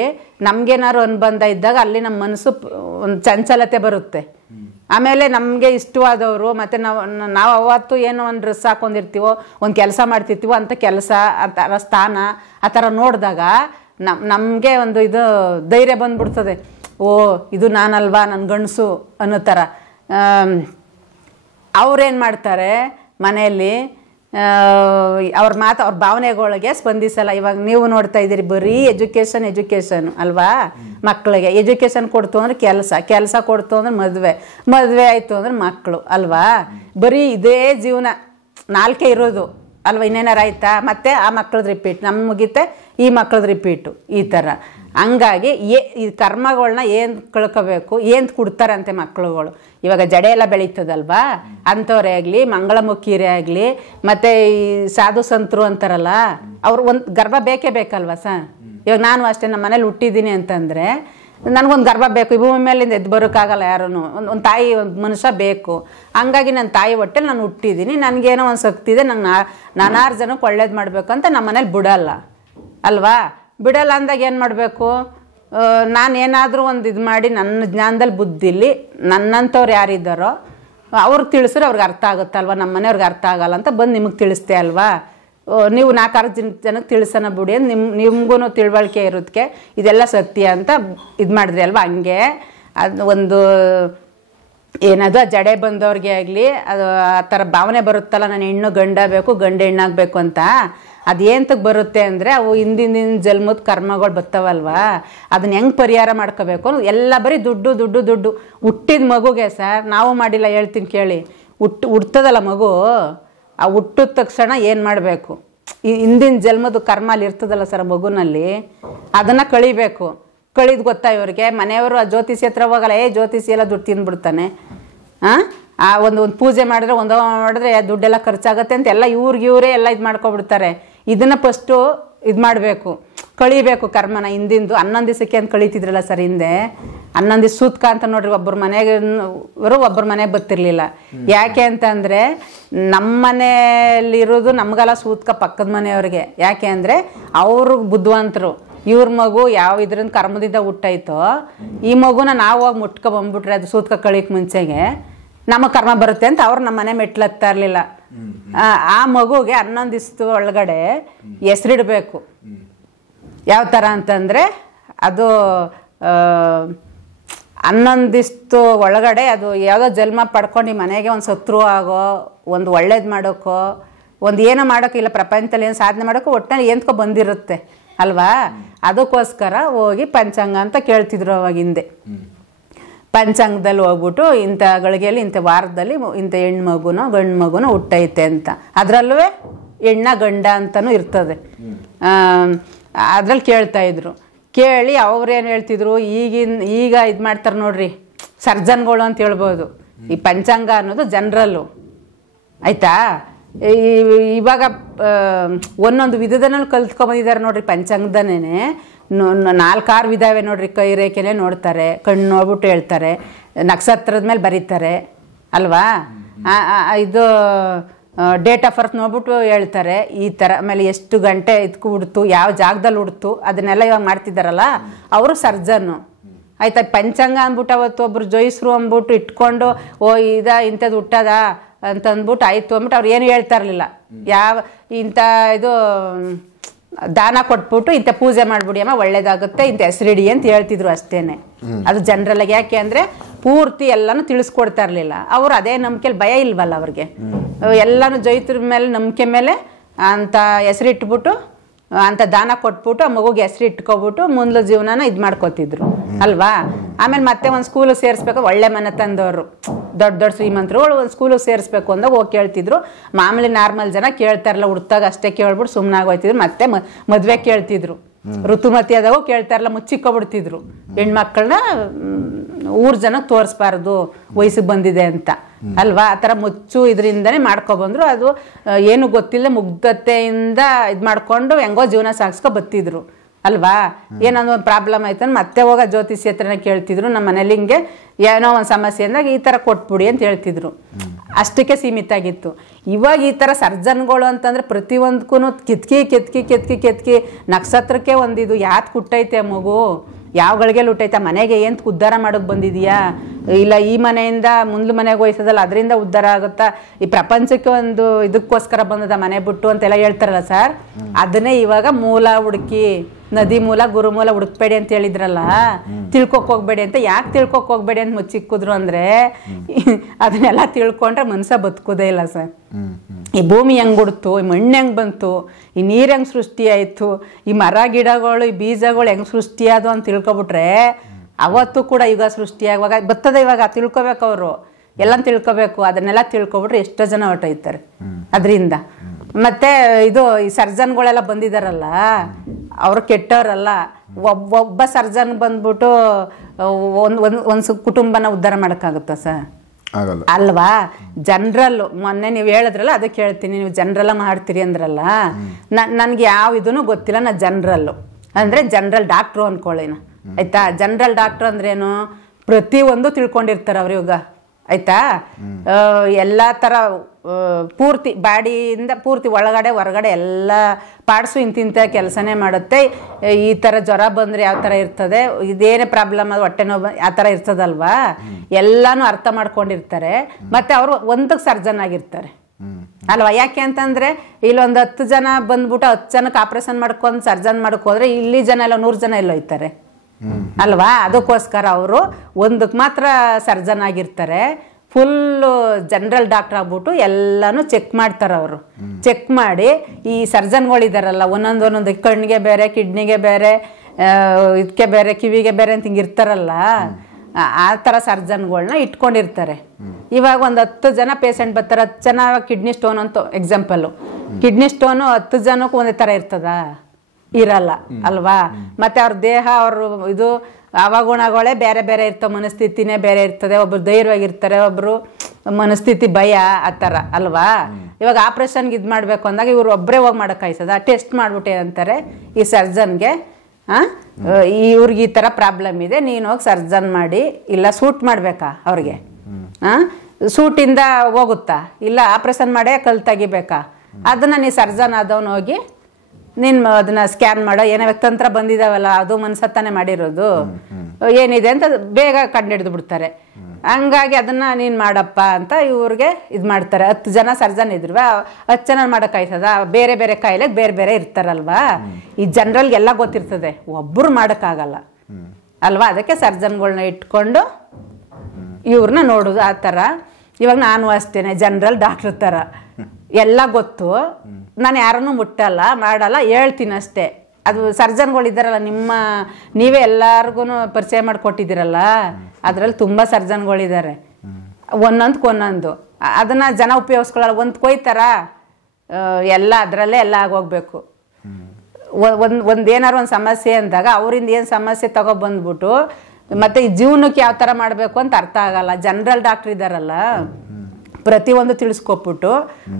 ನಮಗೇನಾದ್ರು ಅನುಬಂಧ ಇದ್ದಾಗ ಅಲ್ಲಿ ನಮ್ಮ ಮನಸ್ಸು ಒಂದು ಚಂಚಲತೆ ಬರುತ್ತೆ. ಆಮೇಲೆ ನಮಗೆ ಇಷ್ಟವಾದವರು ಮತ್ತು ನಾವು ಅವತ್ತು ಏನೋ ಒಂದು ಡ್ರೆಸ್ ಹಾಕೊಂಡಿರ್ತೀವೋ, ಒಂದು ಕೆಲಸ ಮಾಡ್ತಿರ್ತೀವೋ ಅಂಥ ಕೆಲಸ, ಆ ಥರ ಸ್ಥಾನ ಆ ಥರ ನೋಡಿದಾಗ ನಮಗೆ ಒಂದು ಇದು ಧೈರ್ಯ ಬಂದ್ಬಿಡ್ತದೆ. ಓ ಇದು ನಾನಲ್ವಾ, ನನ್ನ ಗಂಡಸು ಅನ್ನೋ ಥರ. ಅವ್ರೇನು ಮಾಡ್ತಾರೆ ಮನೆಯಲ್ಲಿ, ಅವ್ರ ಅವ್ರ ಭಾವನೆಗಳಿಗೆ ಸ್ಪಂದಿಸಲ್ಲ. ಇವಾಗ ನೀವು ನೋಡ್ತಾ ಇದ್ದೀರಿ ಬರೀ ಎಜುಕೇಷನ್ ಅಲ್ವಾ. ಮಕ್ಕಳಿಗೆ ಎಜುಕೇಷನ್ ಕೊಡ್ತು ಅಂದರೆ ಕೆಲಸ ಕೊಡ್ತು ಅಂದರೆ ಮದುವೆ ಆಯಿತು ಅಂದರೆ ಮಕ್ಕಳು ಅಲ್ವಾ. ಬರೀ ಇದೇ ಜೀವನ 4 ಇರೋದು ಅಲ್ವಾ. ಇನ್ನೇನಾರು ಆಯ್ತಾ, ಮತ್ತೆ ಆ ಮಕ್ಕಳದ್ದು ರಿಪೀಟ್, ನಮ್ಮ ಮುಗಿತೆ ಈ ಮಕ್ಕಳದ್ದು ರಿಪೀಟು, ಈ ಥರ. ಹಂಗಾಗಿ ಈ ಕರ್ಮಗಳನ್ನ ಏನು ಕಳ್ಕೋಬೇಕು, ಏನು ಕೊಡ್ತಾರಂತೆ ಮಕ್ಕಳುಗಳು. ಇವಾಗ ಜಡೆ ಎಲ್ಲ ಬೆಳೀತದಲ್ವಾ, ಅಂಥವ್ರೇ ಆಗಲಿ, ಮಂಗಳಮುಖಿಯರೇ ಆಗಲಿ, ಮತ್ತು ಈ ಸಾಧು ಸಂತರು ಅಂತಾರಲ್ಲ, ಅವ್ರು ಒಂದು ಗರ್ಭ ಬೇಕೇ ಬೇಕಲ್ವ ಸರ್. ಇವಾಗ ನಾನು ಅಷ್ಟೇ ನಮ್ಮ ಮನೇಲಿ ಹುಟ್ಟಿದ್ದೀನಿ ಅಂತಂದರೆ ನನಗೊಂದು ಗರ್ಭ ಬೇಕು. ಈ ಭೂಮಿ ಮೇಲಿಂದ ಎದ್ದು ಬರೋಕ್ಕಾಗಲ್ಲ ಯಾರೂ, ಒಂದು ತಾಯಿ, ಒಂದು ಮನುಷ್ಯ ಬೇಕು. ಹಂಗಾಗಿ ನನ್ನ ತಾಯಿ ಹೊಟ್ಟೆಲಿ ನಾನು ಹುಟ್ಟಿದ್ದೀನಿ, ನನಗೇನೋ ಒಂದು ಶಕ್ತಿ ಇದೆ, ನಂಗೆ ನಾನಾರು ಜನಕ್ಕೆ ಒಳ್ಳೇದು ಮಾಡಬೇಕು ಅಂತ ನಮ್ಮ ಮನೇಲಿ ಬಿಡಲ್ಲ ಅಲ್ವಾ. ಬಿಡಲ್ಲ ಅಂದಾಗ ಏನು ಮಾಡಬೇಕು, ನಾನು ಏನಾದರೂ ಒಂದು ಇದು ಮಾಡಿ ನನ್ನ ಜ್ಞಾನದಲ್ಲಿ ಬುದ್ಧಿಲಿ ನನ್ನಂಥವ್ರು ಯಾರಿದ್ದಾರೋ ಅವ್ರಿಗೆ ತಿಳಿಸಿದ್ರೆ ಅವ್ರಿಗೆ ಅರ್ಥ ಆಗುತ್ತಲ್ವ, ನಮ್ಮ ಮನೆಯವ್ರಿಗೆ ಅರ್ಥ ಆಗಲ್ಲ ಅಂತ ಬಂದು ನಿಮಗೆ ತಿಳಿಸ್ತೆ ಅಲ್ವಾ. ನೀವು 4-6 ಜನಕ್ಕೆ ತಿಳಿಸೋಣ ಬಿಡಿ ಅಂತ ನಿಮಗೂ ತಿಳುವಳಿಕೆ ಇರೋದಕ್ಕೆ ಇದೆಲ್ಲ ಸತ್ಯ ಅಂತ ಇದು ಮಾಡಿದ್ರಿ ಅಲ್ವಾ. ಹಂಗೆ ಅದು ಒಂದು ಏನದು ಆ ಜಡೆ ಬಂದವ್ರಿಗೆ ಆಗಲಿ ಅದು ಆ ಥರ ಭಾವನೆ ಬರುತ್ತಲ್ಲ, ನಾನು ಹೆಣ್ಣು ಗಂಡ ಬೇಕು, ಗಂಡು ಹೆಣ್ಣಾಗಬೇಕು ಅಂತ. ಅದೇಂತಕ್ಕೆ ಬರುತ್ತೆ ಅಂದರೆ ಅವು ಹಿಂದಿನ ಜನ್ಮದ ಕರ್ಮಗಳು ಬರ್ತಾವಲ್ವಾ, ಅದನ್ನ ಹೆಂಗೆ ಪರಿಹಾರ ಮಾಡ್ಕೋಬೇಕು ಎಲ್ಲ ಬರೀ ದುಡ್ಡು. ಹುಟ್ಟಿದ ಮಗುಗೆ ಸರ್ ನಾವು ಮಾಡಿಲ್ಲ, ಹೇಳ್ತೀನಿ ಕೇಳಿ. ಹುಟ್ಟದಲ್ಲ ಮಗು, ಆ ಹುಟ್ಟಿದ ತಕ್ಷಣ ಏನು ಮಾಡಬೇಕು, ಈ ಹಿಂದಿನ ಜನ್ಮದ ಕರ್ಮ ಅಲ್ಲಿ ಇರ್ತದಲ್ಲ ಸರ್ ಮಗುನಲ್ಲಿ, ಅದನ್ನು ಕಳಿಬೇಕು. ಕಳಿದು ಗೊತ್ತಾ ಇವ್ರಿಗೆ, ಮನೆಯವರು ಆ ಜ್ಯೋತಿಷಿ ಹತ್ರ ಹೋಗಲ್ಲ, ಜ್ಯೋತಿಷಿ ಎಲ್ಲ ದುಡ್ಡು ತಿಂದ್ಬಿಡ್ತಾನೆ. ಆ ಒಂದು ಪೂಜೆ ಮಾಡಿದ್ರೆ ಮಾಡಿದ್ರೆ ದುಡ್ಡೆಲ್ಲ ಖರ್ಚಾಗತ್ತೆ ಅಂತ ಎಲ್ಲ ಇವರೇ ಎಲ್ಲ ಇದು ಮಾಡ್ಕೊಬಿಡ್ತಾರೆ. ಇದನ್ನು ಫಸ್ಟು ಇದು ಮಾಡಬೇಕು. ಕಳಿಬೇಕು ಕರ್ಮನ. ಹಿಂದಿಂದು 11 ದಿವಸಕ್ಕೆ ಅಂತ ಕಳೀತಿದ್ರಲ್ಲ ಸರ್ ಹಿಂದೆ, 11 ದಿವಸ ಸೂತ್ಕ ಅಂತ ನೋಡ್ರಿ. ಒಬ್ಬರ ಮನೆಗೆ ಒಬ್ಬರ ಮನೆಗೆ ಬರ್ತಿರ್ಲಿಲ್ಲ. ಯಾಕೆ ಅಂತಂದರೆ ನಮ್ಮ ಮನೆಯಲ್ಲಿರೋದು ನಮಗೆಲ್ಲ ಸೂತ್ಕ ಪಕ್ಕದ ಮನೆಯವ್ರಿಗೆ. ಯಾಕೆ ಅಂದರೆ ಅವರು ಬುದ್ಧಿವಂತರು. ಇವ್ರ ಮಗು ಯಾವ ಇದರಿಂದ ಕರ್ಮದಿಂದ ಹುಟ್ಟಾಯ್ತೋ, ಈ ಮಗುನ ನಾವು ಹೋಗಿ ಮುಟ್ಕೊ ಬಂದ್ಬಿಟ್ರೆ ಅದು ಸೂತ್ಕ ಕಳಿಕ್ ಮುಂಚೆಗೆ ನಮಗೆ ಕರ್ಮ ಬರುತ್ತೆ ಅಂತ ಅವ್ರು ನಮ್ಮ ಮನೆ ಮೆಟ್ಲತ್ತಾ ಇರಲಿಲ್ಲ. ಆ ಮಗುಗೆ 11 ದಿವಸದ ಒಳಗಡೆ ಹೆಸರಿಡಬೇಕು. ಯಾವ ಥರ ಅಂತಂದರೆ ಅದು 11 ದಿವಸದ ಒಳಗಡೆ ಅದು ಯಾವುದೋ ಜನ್ಮ ಪಡ್ಕೊಂಡು ಈ ಮನೆಗೆ ಒಂದು ಶತ್ರು ಆಗೋ, ಒಂದು ಒಳ್ಳೇದು ಮಾಡೋಕ್ಕೋ, ಒಂದು ಏನೋ ಮಾಡೋಕ್ಕಿಲ್ಲ, ಪ್ರಪಂಚದಲ್ಲಿ ಏನು ಸಾಧನೆ ಮಾಡೋಕ್ಕೋ, ಒಟ್ಟಿನಲ್ಲಿ ಏನ್ಕೋ ಬಂದಿರುತ್ತೆ ಅಲ್ವಾ. ಅದಕ್ಕೋಸ್ಕರ ಹೋಗಿ ಪಂಚಾಂಗ ಅಂತ ಕೇಳ್ತಿದ್ರು ಅವಾಗ ಹಿಂದೆ. ಪಂಚಾಂಗದಲ್ಲಿ ಹೋಗ್ಬಿಟ್ಟು ಇಂಥ ಗಳಿಗೆಯಲ್ಲಿ ಇಂಥ ವಾರದಲ್ಲಿ ಇಂಥ ಹೆಣ್ಣು ಮಗುನೋ ಗಂಡು ಮಗುನೋ ಹುಟ್ಟೈತೆ ಅಂತ, ಅದರಲ್ಲೂ ಹೆಣ್ಣ ಗಂಡ ಅಂತಲೂ ಇರ್ತದೆ. ಅದ್ರಲ್ಲಿ ಕೇಳ್ತಾಯಿದ್ರು. ಕೇಳಿ ಅವ್ರೇನು ಹೇಳ್ತಿದ್ರು, ಈಗ ಇದು ಮಾಡ್ತಾರೆ ನೋಡ್ರಿ ಸರ್ಜನ್ಗಳು ಅಂತ ಹೇಳ್ಬೋದು. ಈ ಪಂಚಾಂಗ ಅನ್ನೋದು ಜನರಲ್ಲು ಆಯಿತಾ. ಇವಾಗ ಒಂದೊಂದು ವಿಧದಲ್ಲಿ ಕಲ್ತ್ಕೊಂಬಂದಿದ್ದಾರೆ ನೋಡ್ರಿ ಪಂಚಾಂಗದನೇ. 4-6 ವಿಧಾವೆ ನೋಡ್ರಿ. ಕೈ ರೇಖೆನೇ ನೋಡ್ತಾರೆ, ಕಣ್ಣು ನೋಡ್ಬಿಟ್ಟು ಹೇಳ್ತಾರೆ, ನಕ್ಷತ್ರದ ಮೇಲೆ ಬರೀತಾರೆ ಅಲ್ವಾ. ಇದು ಡೇಟ್ ಆಫ್ ಬರ್ತ್ ನೋಡ್ಬಿಟ್ಟು ಹೇಳ್ತಾರೆ ಈ ಥರ. ಆಮೇಲೆ ಎಷ್ಟು ಗಂಟೆ ಇದಕ್ಕೂ ಹುಡ್ತು, ಯಾವ ಜಾಗದಲ್ಲಿ ಹುಡ್ತು, ಅದನ್ನೆಲ್ಲ ಇವಾಗ ಮಾಡ್ತಿದ್ದಾರಲ್ಲ ಅವರು ಸರ್ಜನ್ನು ಆಯ್ತಾ. ಪಂಚಾಂಗ ಅಂದ್ಬಿಟ್ಟು ಅವತ್ತು ಒಬ್ರು ಜೋಯಿಸ್ರು ಅಂದ್ಬಿಟ್ಟು ಇಟ್ಕೊಂಡು ಇಂಥದ್ದು ಹುಟ್ಟದ ಅಂತ ಅಂದ್ಬಿಟ್ಟು ಆಯಿತು ಅಂದ್ಬಿಟ್ಟು ಅವ್ರು ಏನು ಹೇಳ್ತಾ ಇರಲಿಲ್ಲ. ಇಂಥ ಇದು ದಾನ ಕೊಟ್ಬಿಟ್ಟು ಇಂಥ ಪೂಜೆ ಮಾಡ್ಬಿಡಿ ಅಮ್ಮ ಒಳ್ಳೇದಾಗುತ್ತೆ, ಇಂಥ ಹೆಸರಿಡಿ ಅಂತ ಹೇಳ್ತಿದ್ರು ಅಷ್ಟೇನೆ. ಅದು ಜನರಲ್ಲಾಗಿ. ಯಾಕೆ ಅಂದರೆ ಪೂರ್ತಿ ಎಲ್ಲನೂ ತಿಳಿಸ್ಕೊಡ್ತಾ ಇರಲಿಲ್ಲ ಅವರು. ಅದೇ ನಂಬಿಕೆಯಲ್ಲಿ ಭಯ ಇಲ್ವಲ್ಲ ಅವ್ರಿಗೆ. ಎಲ್ಲನೂ ಜೈತ್ರ ಮೇಲೆ ನಂಬಿಕೆ ಮೇಲೆ ಅಂತ ಹೆಸರಿಟ್ಬಿಟ್ಟು ಅಂತ ದಾನ ಕೊಟ್ಬಿಟ್ಟು ಆ ಮಗುಗೆ ಹೆಸರು ಇಟ್ಕೊಬಿಟ್ಟು ಮುಂದೆ ಜೀವನನ ಇದು ಮಾಡ್ಕೋತಿದ್ರು ಅಲ್ವಾ. ಆಮೇಲೆ ಮತ್ತೆ ಒಂದು ಸ್ಕೂಲಿಗೆ ಸೇರಿಸ್ಬೇಕು, ಒಳ್ಳೆ ಮನೆ ತಂದವರು ದೊಡ್ಡ ದೊಡ್ಡ ಶ್ರೀಮಂತರುಗಳು ಒಂದು ಸ್ಕೂಲಿಗೆ ಸೇರಿಸ್ಬೇಕು ಅಂದಾಗ ಹೋಗಿ ಕೇಳ್ತಿದ್ರು. ಮಾಮೂಲಿ ನಾರ್ಮಲ್ ಜನ ಕೇಳ್ತಾರಲ್ಲ, ಹುಡ್ತಾಗ ಅಷ್ಟೇ ಕೇಳ್ಬಿಟ್ಟು ಸುಮ್ಮನಾಗೋಯ್ತಿದ್ರು. ಮತ್ತೆ ಮದುವೆ ಕೇಳ್ತಿದ್ರು. ಋತುಮತಿ ಆದಾಗ ಕೇಳ್ತಾರಲ್ಲ, ಮುಚ್ಚಿಕ್ಕೊಬಿಡ್ತಿದ್ರು ಹೆಣ್ಮಕ್ಳನ್ನ. ಊರ್ ಜನಕ್ಕೆ ತೋರಿಸ್ಬಾರ್ದು ವಯಸ್ಸಿಗೆ ಬಂದಿದೆ ಅಂತ ಅಲ್ವಾ. ಆ ಥರ ಮುಚ್ಚು ಇದರಿಂದನೇ ಮಾಡ್ಕೊಬಂದ್ರು. ಅದು ಏನು ಗೊತ್ತಿಲ್ಲ, ಮುಗ್ಧತೆಯಿಂದ ಇದು ಮಾಡ್ಕೊಂಡು ಹೆಂಗೋ ಜೀವನ ಸಾಗಿಸ್ಕೊ ಬತ್ತಿದ್ರು ಅಲ್ವಾ. ಏನೋ ಒಂದು ಪ್ರಾಬ್ಲಮ್ ಆಯ್ತು ಮತ್ತೆ ಹೋಗ ಜ್ಯೋತಿಷಿ ಹತ್ರನೇ ಕೇಳ್ತಿದ್ರು. ನಮ್ಮ ಮನೇಲಿ ಹಿಂಗೆ ಏನೋ ಒಂದು ಸಮಸ್ಯೆ ಅಂದಾಗ ಈ ಥರ ಕೊಟ್ಬಿಡಿ ಅಂತ ಹೇಳ್ತಿದ್ರು. ಅಷ್ಟಕ್ಕೆ ಸೀಮಿತ ಆಗಿತ್ತು. ಇವಾಗ ಈ ಥರ ಸರ್ಜನ್ಗಳು ಅಂತಂದರೆ ಪ್ರತಿಯೊಂದಕ್ಕೂ ಕೆತ್ಕಿ ನಕ್ಷತ್ರಕ್ಕೆ ಒಂದಿದು ಯಾತ್ ಕುಟ್ಟೈತೆ ಮಗು, ಯಾವ ಗಳಿಗೆ ಹುಟ್ಟೈತೆ, ಮನೆಗೆ ಏನು ಉದ್ಧಾರ ಮಾಡೋಕ್ಕೆ ಬಂದಿದೆಯಾ, ಇಲ್ಲ ಈ ಮನೆಯಿಂದ ಮುಂದೆ ಮನೆಗೆ ಹೋಯ್ತದಲ್ಲ ಅದರಿಂದ ಉದ್ಧಾರ ಆಗುತ್ತಾ, ಈ ಪ್ರಪಂಚಕ್ಕೆ ಒಂದು ಇದಕ್ಕೋಸ್ಕರ ಬಂದದ ಮನೆ ಬಿಟ್ಟು ಅಂತೆಲ್ಲ ಹೇಳ್ತಾರಲ್ಲ ಸರ್. ಅದನ್ನೇ ಇವಾಗ ಮೂಲ ಹುಡುಕಿ, ನದಿ ಮೂಲ ಗುರುಮೂಲ ಹುಡುಕ್ಬೇಡಿ ಅಂತ ಹೇಳಿದ್ರಲ್ಲ, ತಿಳ್ಕೊಕ್ ಹೋಗ್ಬೇಡಿ ಅಂತ. ಯಾಕೆ ತಿಳ್ಕೊಕ್ ಹೋಗ್ಬೇಡಿ ಅಂತ ಮುಚ್ಚಿಕ್ಕಿದ್ರು ಅಂದರೆ ಅದನ್ನೆಲ್ಲ ತಿಳ್ಕೊಂಡ್ರೆ ಮನುಷ್ಯ ಬದುಕೋದೇ ಇಲ್ಲ ಸರ್. ಈ ಭೂಮಿ ಹೆಂಗೆ ಹುಡ್ತು, ಈ ಮಣ್ಣು ಹೆಂಗೆ ಬಂತು, ಈ ನೀರು ಹೆಂಗೆ ಸೃಷ್ಟಿ ಆಯಿತು, ಈ ಮರ ಗಿಡಗಳು ಈ ಬೀಜಗಳು ಹೆಂಗೆ ಸೃಷ್ಟಿಯಾದವು ಅಂತ ತಿಳ್ಕೊಬಿಟ್ರೆ ಅವತ್ತು ಕೂಡ ಯುಗ ಸೃಷ್ಟಿಯಾಗುವಾಗ ಬರ್ತದೆ. ಇವಾಗ ತಿಳ್ಕೊಬೇಕು, ಅವರು ಎಲ್ಲ ತಿಳ್ಕೊಬೇಕು. ಅದನ್ನೆಲ್ಲ ತಿಳ್ಕೊಬಿಟ್ರೆ ಎಷ್ಟೋ ಜನ ಹೊರಟೋಯ್ತಾರೆ ಅದರಿಂದ. ಮತ್ತು ಇದು ಈ ಸರ್ಜನ್ಗಳೆಲ್ಲ ಬಂದಿದ್ದಾರಲ್ಲ ಅವರು ಕೆಟ್ಟವರಲ್ಲ. ಒಬ್ಬ ಸರ್ಜನ್ ಬಂದ್ಬಿಟ್ಟು ಒಂದು ಕುಟುಂಬನ ಉದ್ಧಾರ ಮಾಡೋಕ್ಕಾಗುತ್ತಾ ಸರ್? ಅಲ್ವಾ. ಜನರಲ್ಲು ಮೊನ್ನೆ ನೀವು ಹೇಳಿದ್ರಲ್ಲ ಅದಕ್ಕೆ ಹೇಳ್ತೀನಿ, ನೀವು ಜನರಲ್ಲ ಮಾಡ್ತೀರಿ ಅಂದ್ರಲ್ಲ. ನನಗೆ ಯಾವ ಇದೂ ಗೊತ್ತಿಲ್ಲ. ನಾನು ಜನರಲ್ಲು ಅಂದರೆ ಜನರಲ್ ಡಾಕ್ಟ್ರು ಅಂದ್ಕೊಳ್ಳಿನ ಆಯಿತಾ. ಜನರಲ್ ಡಾಕ್ಟ್ರು ಅಂದ್ರೇನು, ಪ್ರತಿಯೊಂದು ತಿಳ್ಕೊಂಡಿರ್ತಾರೆ ಅವ್ರು ಇವಾಗ ಆಯಿತಾ. ಎಲ್ಲ ಥರ ಪೂರ್ತಿ ಬಾಡಿಯಿಂದ ಪೂರ್ತಿ ಒಳಗಡೆ ಹೊರಗಡೆ ಎಲ್ಲ ಪಾರ್ಟ್ಸು ಇಂತಿಂಥ ಕೆಲಸನೇ ಮಾಡುತ್ತೆ. ಈ ಥರ ಜ್ವರ ಬಂದರೆ ಯಾವ ಥರ ಇರ್ತದೆ, ಇದೇನೇ ಪ್ರಾಬ್ಲಮ್ ಅದು ಹೊಟ್ಟೆ ನೋವು ಆ ಥರ ಇರ್ತದಲ್ವಾ, ಎಲ್ಲನೂ ಅರ್ಥ ಮಾಡ್ಕೊಂಡಿರ್ತಾರೆ. ಮತ್ತು ಅವರು ಒಂದಕ್ಕೆ ಸರ್ಜನ್ ಆಗಿರ್ತಾರೆ ಅಲ್ವಾ. ಯಾಕೆ ಅಂತಂದರೆ ಇಲ್ಲೊಂದು 10 ಜನ ಬಂದ್ಬಿಟ್ಟು 10 ಜನಕ್ಕೆ ಆಪ್ರೇಷನ್ ಮಾಡ್ಕೊಂಡು ಸರ್ಜನ್ ಮಾಡಕ್ಕೆ ಹೋದರೆ ಇಲ್ಲಿ ಜನ ಎಲ್ಲ 100 ಜನ ಎಲ್ಲ ಹೋಯ್ತಾರೆ ಅಲ್ವಾ. ಅದಕ್ಕೋಸ್ಕರ ಅವರು ಒಂದಕ್ಕೆ ಮಾತ್ರ ಸರ್ಜನ್ ಆಗಿರ್ತಾರೆ. ಫುಲ್ಲು ಜನರಲ್ ಡಾಕ್ಟರ್ ಆಗ್ಬಿಟ್ಟು ಎಲ್ಲನೂ ಚೆಕ್ ಮಾಡ್ತಾರೆ ಅವರು. ಚೆಕ್ ಮಾಡಿ ಈ ಸರ್ಜನ್ಗಳಿದಾರಲ್ಲ ಒಂದೊಂದು ಕಣ್ಣಿಗೆ ಬೇರೆ, ಕಿಡ್ನಿಗೆ ಬೇರೆ, ಇದಕ್ಕೆ ಬೇರೆ, ಕಿವಿಗೆ ಬೇರೆ ಅಂತ ಹಿಂಗೆ ಇರ್ತಾರಲ್ಲ, ಆ ಥರ ಸರ್ಜನ್ಗಳನ್ನ ಇಟ್ಕೊಂಡಿರ್ತಾರೆ. ಇವಾಗ ಒಂದು 10 ಜನ ಪೇಷಂಟ್ ಬರ್ತಾರೆ. 10 ಜನ ಕಿಡ್ನಿ ಸ್ಟೋನ್ ಅಂತ ಎಕ್ಸಾಂಪಲ್ಲು. ಕಿಡ್ನಿ ಸ್ಟೋನು 10 ಜನಕ್ಕೂ ಒಂದೇ ಥರ ಇರ್ತದಾ? ಇರಲ್ಲ ಅಲ್ವಾ. ಮತ್ತು ಅವ್ರ ದೇಹ ಅವರು ಇದು ಅವಗುಣಗಳೇ ಬೇರೆ ಬೇರೆ ಇರ್ತವೆ, ಮನಸ್ಥಿತಿನೇ ಬೇರೆ ಇರ್ತದೆ. ಒಬ್ಬರು ಧೈರ್ಯವಾಗಿರ್ತಾರೆ, ಒಬ್ಬರು ಮನಸ್ಥಿತಿ ಭಯ ಆ ಥರ ಅಲ್ವಾ. ಇವಾಗ ಆಪ್ರೇಷನ್ಗೆ ಇದು ಮಾಡಬೇಕು ಅಂದಾಗ ಇವ್ರು ಒಬ್ಬರೇ ಹೋಗಿ ಮಾಡೋಕ್ಕಾಯ್ತದ, ಟೆಸ್ಟ್ ಮಾಡಿಬಿಟ್ಟೆ ಅಂತಾರೆ ಈ ಸರ್ಜನ್ಗೆ, ಇವ್ರಿಗೆ ಈ ಥರ ಪ್ರಾಬ್ಲಮ್ ಇದೆ, ನೀನು ಹೋಗಿ ಸರ್ಜನ್ ಮಾಡಿ, ಇಲ್ಲ ಸೂಟ್ ಮಾಡಬೇಕಾ ಅವ್ರಿಗೆ, ಸೂಟಿಂದ ಹೋಗುತ್ತಾ, ಇಲ್ಲ ಆಪ್ರೇಷನ್ ಮಾಡೇ ಕಲ್ ತೆಗಿಬೇಕಾ, ಅದನ್ನು ನೀ ಸರ್ಜನ್ ಆದವನು ಹೋಗಿ ನೀನು ಅದನ್ನ ಸ್ಕ್ಯಾನ್ ಮಾಡೋ ಏನೋ ವ್ಯಕ್ತಂತ್ರ ಬಂದಿದ್ದಾವಲ್ಲ ಅದು ಮನ್ಸತ್ತಾನೆ ಮಾಡಿರೋದು ಏನಿದೆ ಅಂತ ಬೇಗ ಕಂಡುಹಿಡಿದು ಬಿಡ್ತಾರೆ. ಹಂಗಾಗಿ ಅದನ್ನ ನೀನು ಮಾಡಪ್ಪ ಅಂತ ಇವ್ರಿಗೆ ಇದು ಮಾಡ್ತಾರೆ. 10 ಜನ ಸರ್ಜನ್ ಇದ್ರು 10 ಜನ ಮಾಡೋಕ್ಕಾಯ್ತದ, ಬೇರೆ ಬೇರೆ ಕಾಯಿಲೆಗೆ ಬೇರೆ ಬೇರೆ ಇರ್ತಾರಲ್ವಾ. ಈ ಜನರಲ್ಗೆ ಎಲ್ಲ ಗೊತ್ತಿರ್ತದೆ, ಒಬ್ಬರು ಮಾಡೋಕ್ಕಾಗಲ್ಲ ಅಲ್ವಾ. ಅದಕ್ಕೆ ಸರ್ಜನ್ಗಳನ್ನ ಇಟ್ಕೊಂಡು ಇವ್ರನ್ನ ನೋಡೋದು ಆ ಥರ. ಇವಾಗ ನಾನು ಅಷ್ಟೇನೆ ಜನರಲ್ ಡಾಕ್ಟ್ರ್ ಥರ ಎಲ್ಲ ಗೊತ್ತು, ನಾನು ಯಾರನ್ನೂ ಮುಟ್ಟಲ್ಲ ಮಾಡಲ್ಲ, ಹೇಳ್ತೀನಿ ಅಷ್ಟೇ. ಅದು ಸರ್ಜನ್ಗಳಿದ್ದಾರಲ್ಲ ನೀವೇ ಎಲ್ಲರಿಗೂ ಪರಿಚಯ ಮಾಡಿಕೊಟ್ಟಿದ್ದೀರಲ್ಲ, ಅದರಲ್ಲಿ ತುಂಬ ಸರ್ಜನ್ಗಳಿದ್ದಾರೆ, ಒಂದೊಂದು ಅದನ್ನು ಜನ ಉಪಯೋಗಿಸ್ಕೊಳ್ಳಲ್ಲ. ಒಂದು ಕೊಯ್ತಾರ ಎಲ್ಲ ಅದರಲ್ಲೇ ಎಲ್ಲ ಆಗೋಗ್ಬೇಕು. ಏನಾರು ಒಂದು ಸಮಸ್ಯೆ ಅಂದಾಗ ಅವರಿಂದ ಏನು ಸಮಸ್ಯೆ ತಗೊಬಂದ್ಬಿಟ್ಟು ಮತ್ತೆ ಈ ಜೀವನಕ್ಕೆ ಯಾವ ಥರ ಮಾಡಬೇಕು ಅಂತ ಅರ್ಥ ಆಗಲ್ಲ. ಜನರಲ್ ಡಾಕ್ಟ್ರ್ ಇದ್ದಾರಲ್ಲ ಪ್ರತಿಯೊಂದು ತಿಳಿಸ್ಕೊಟ್ಬಿಟ್ಟು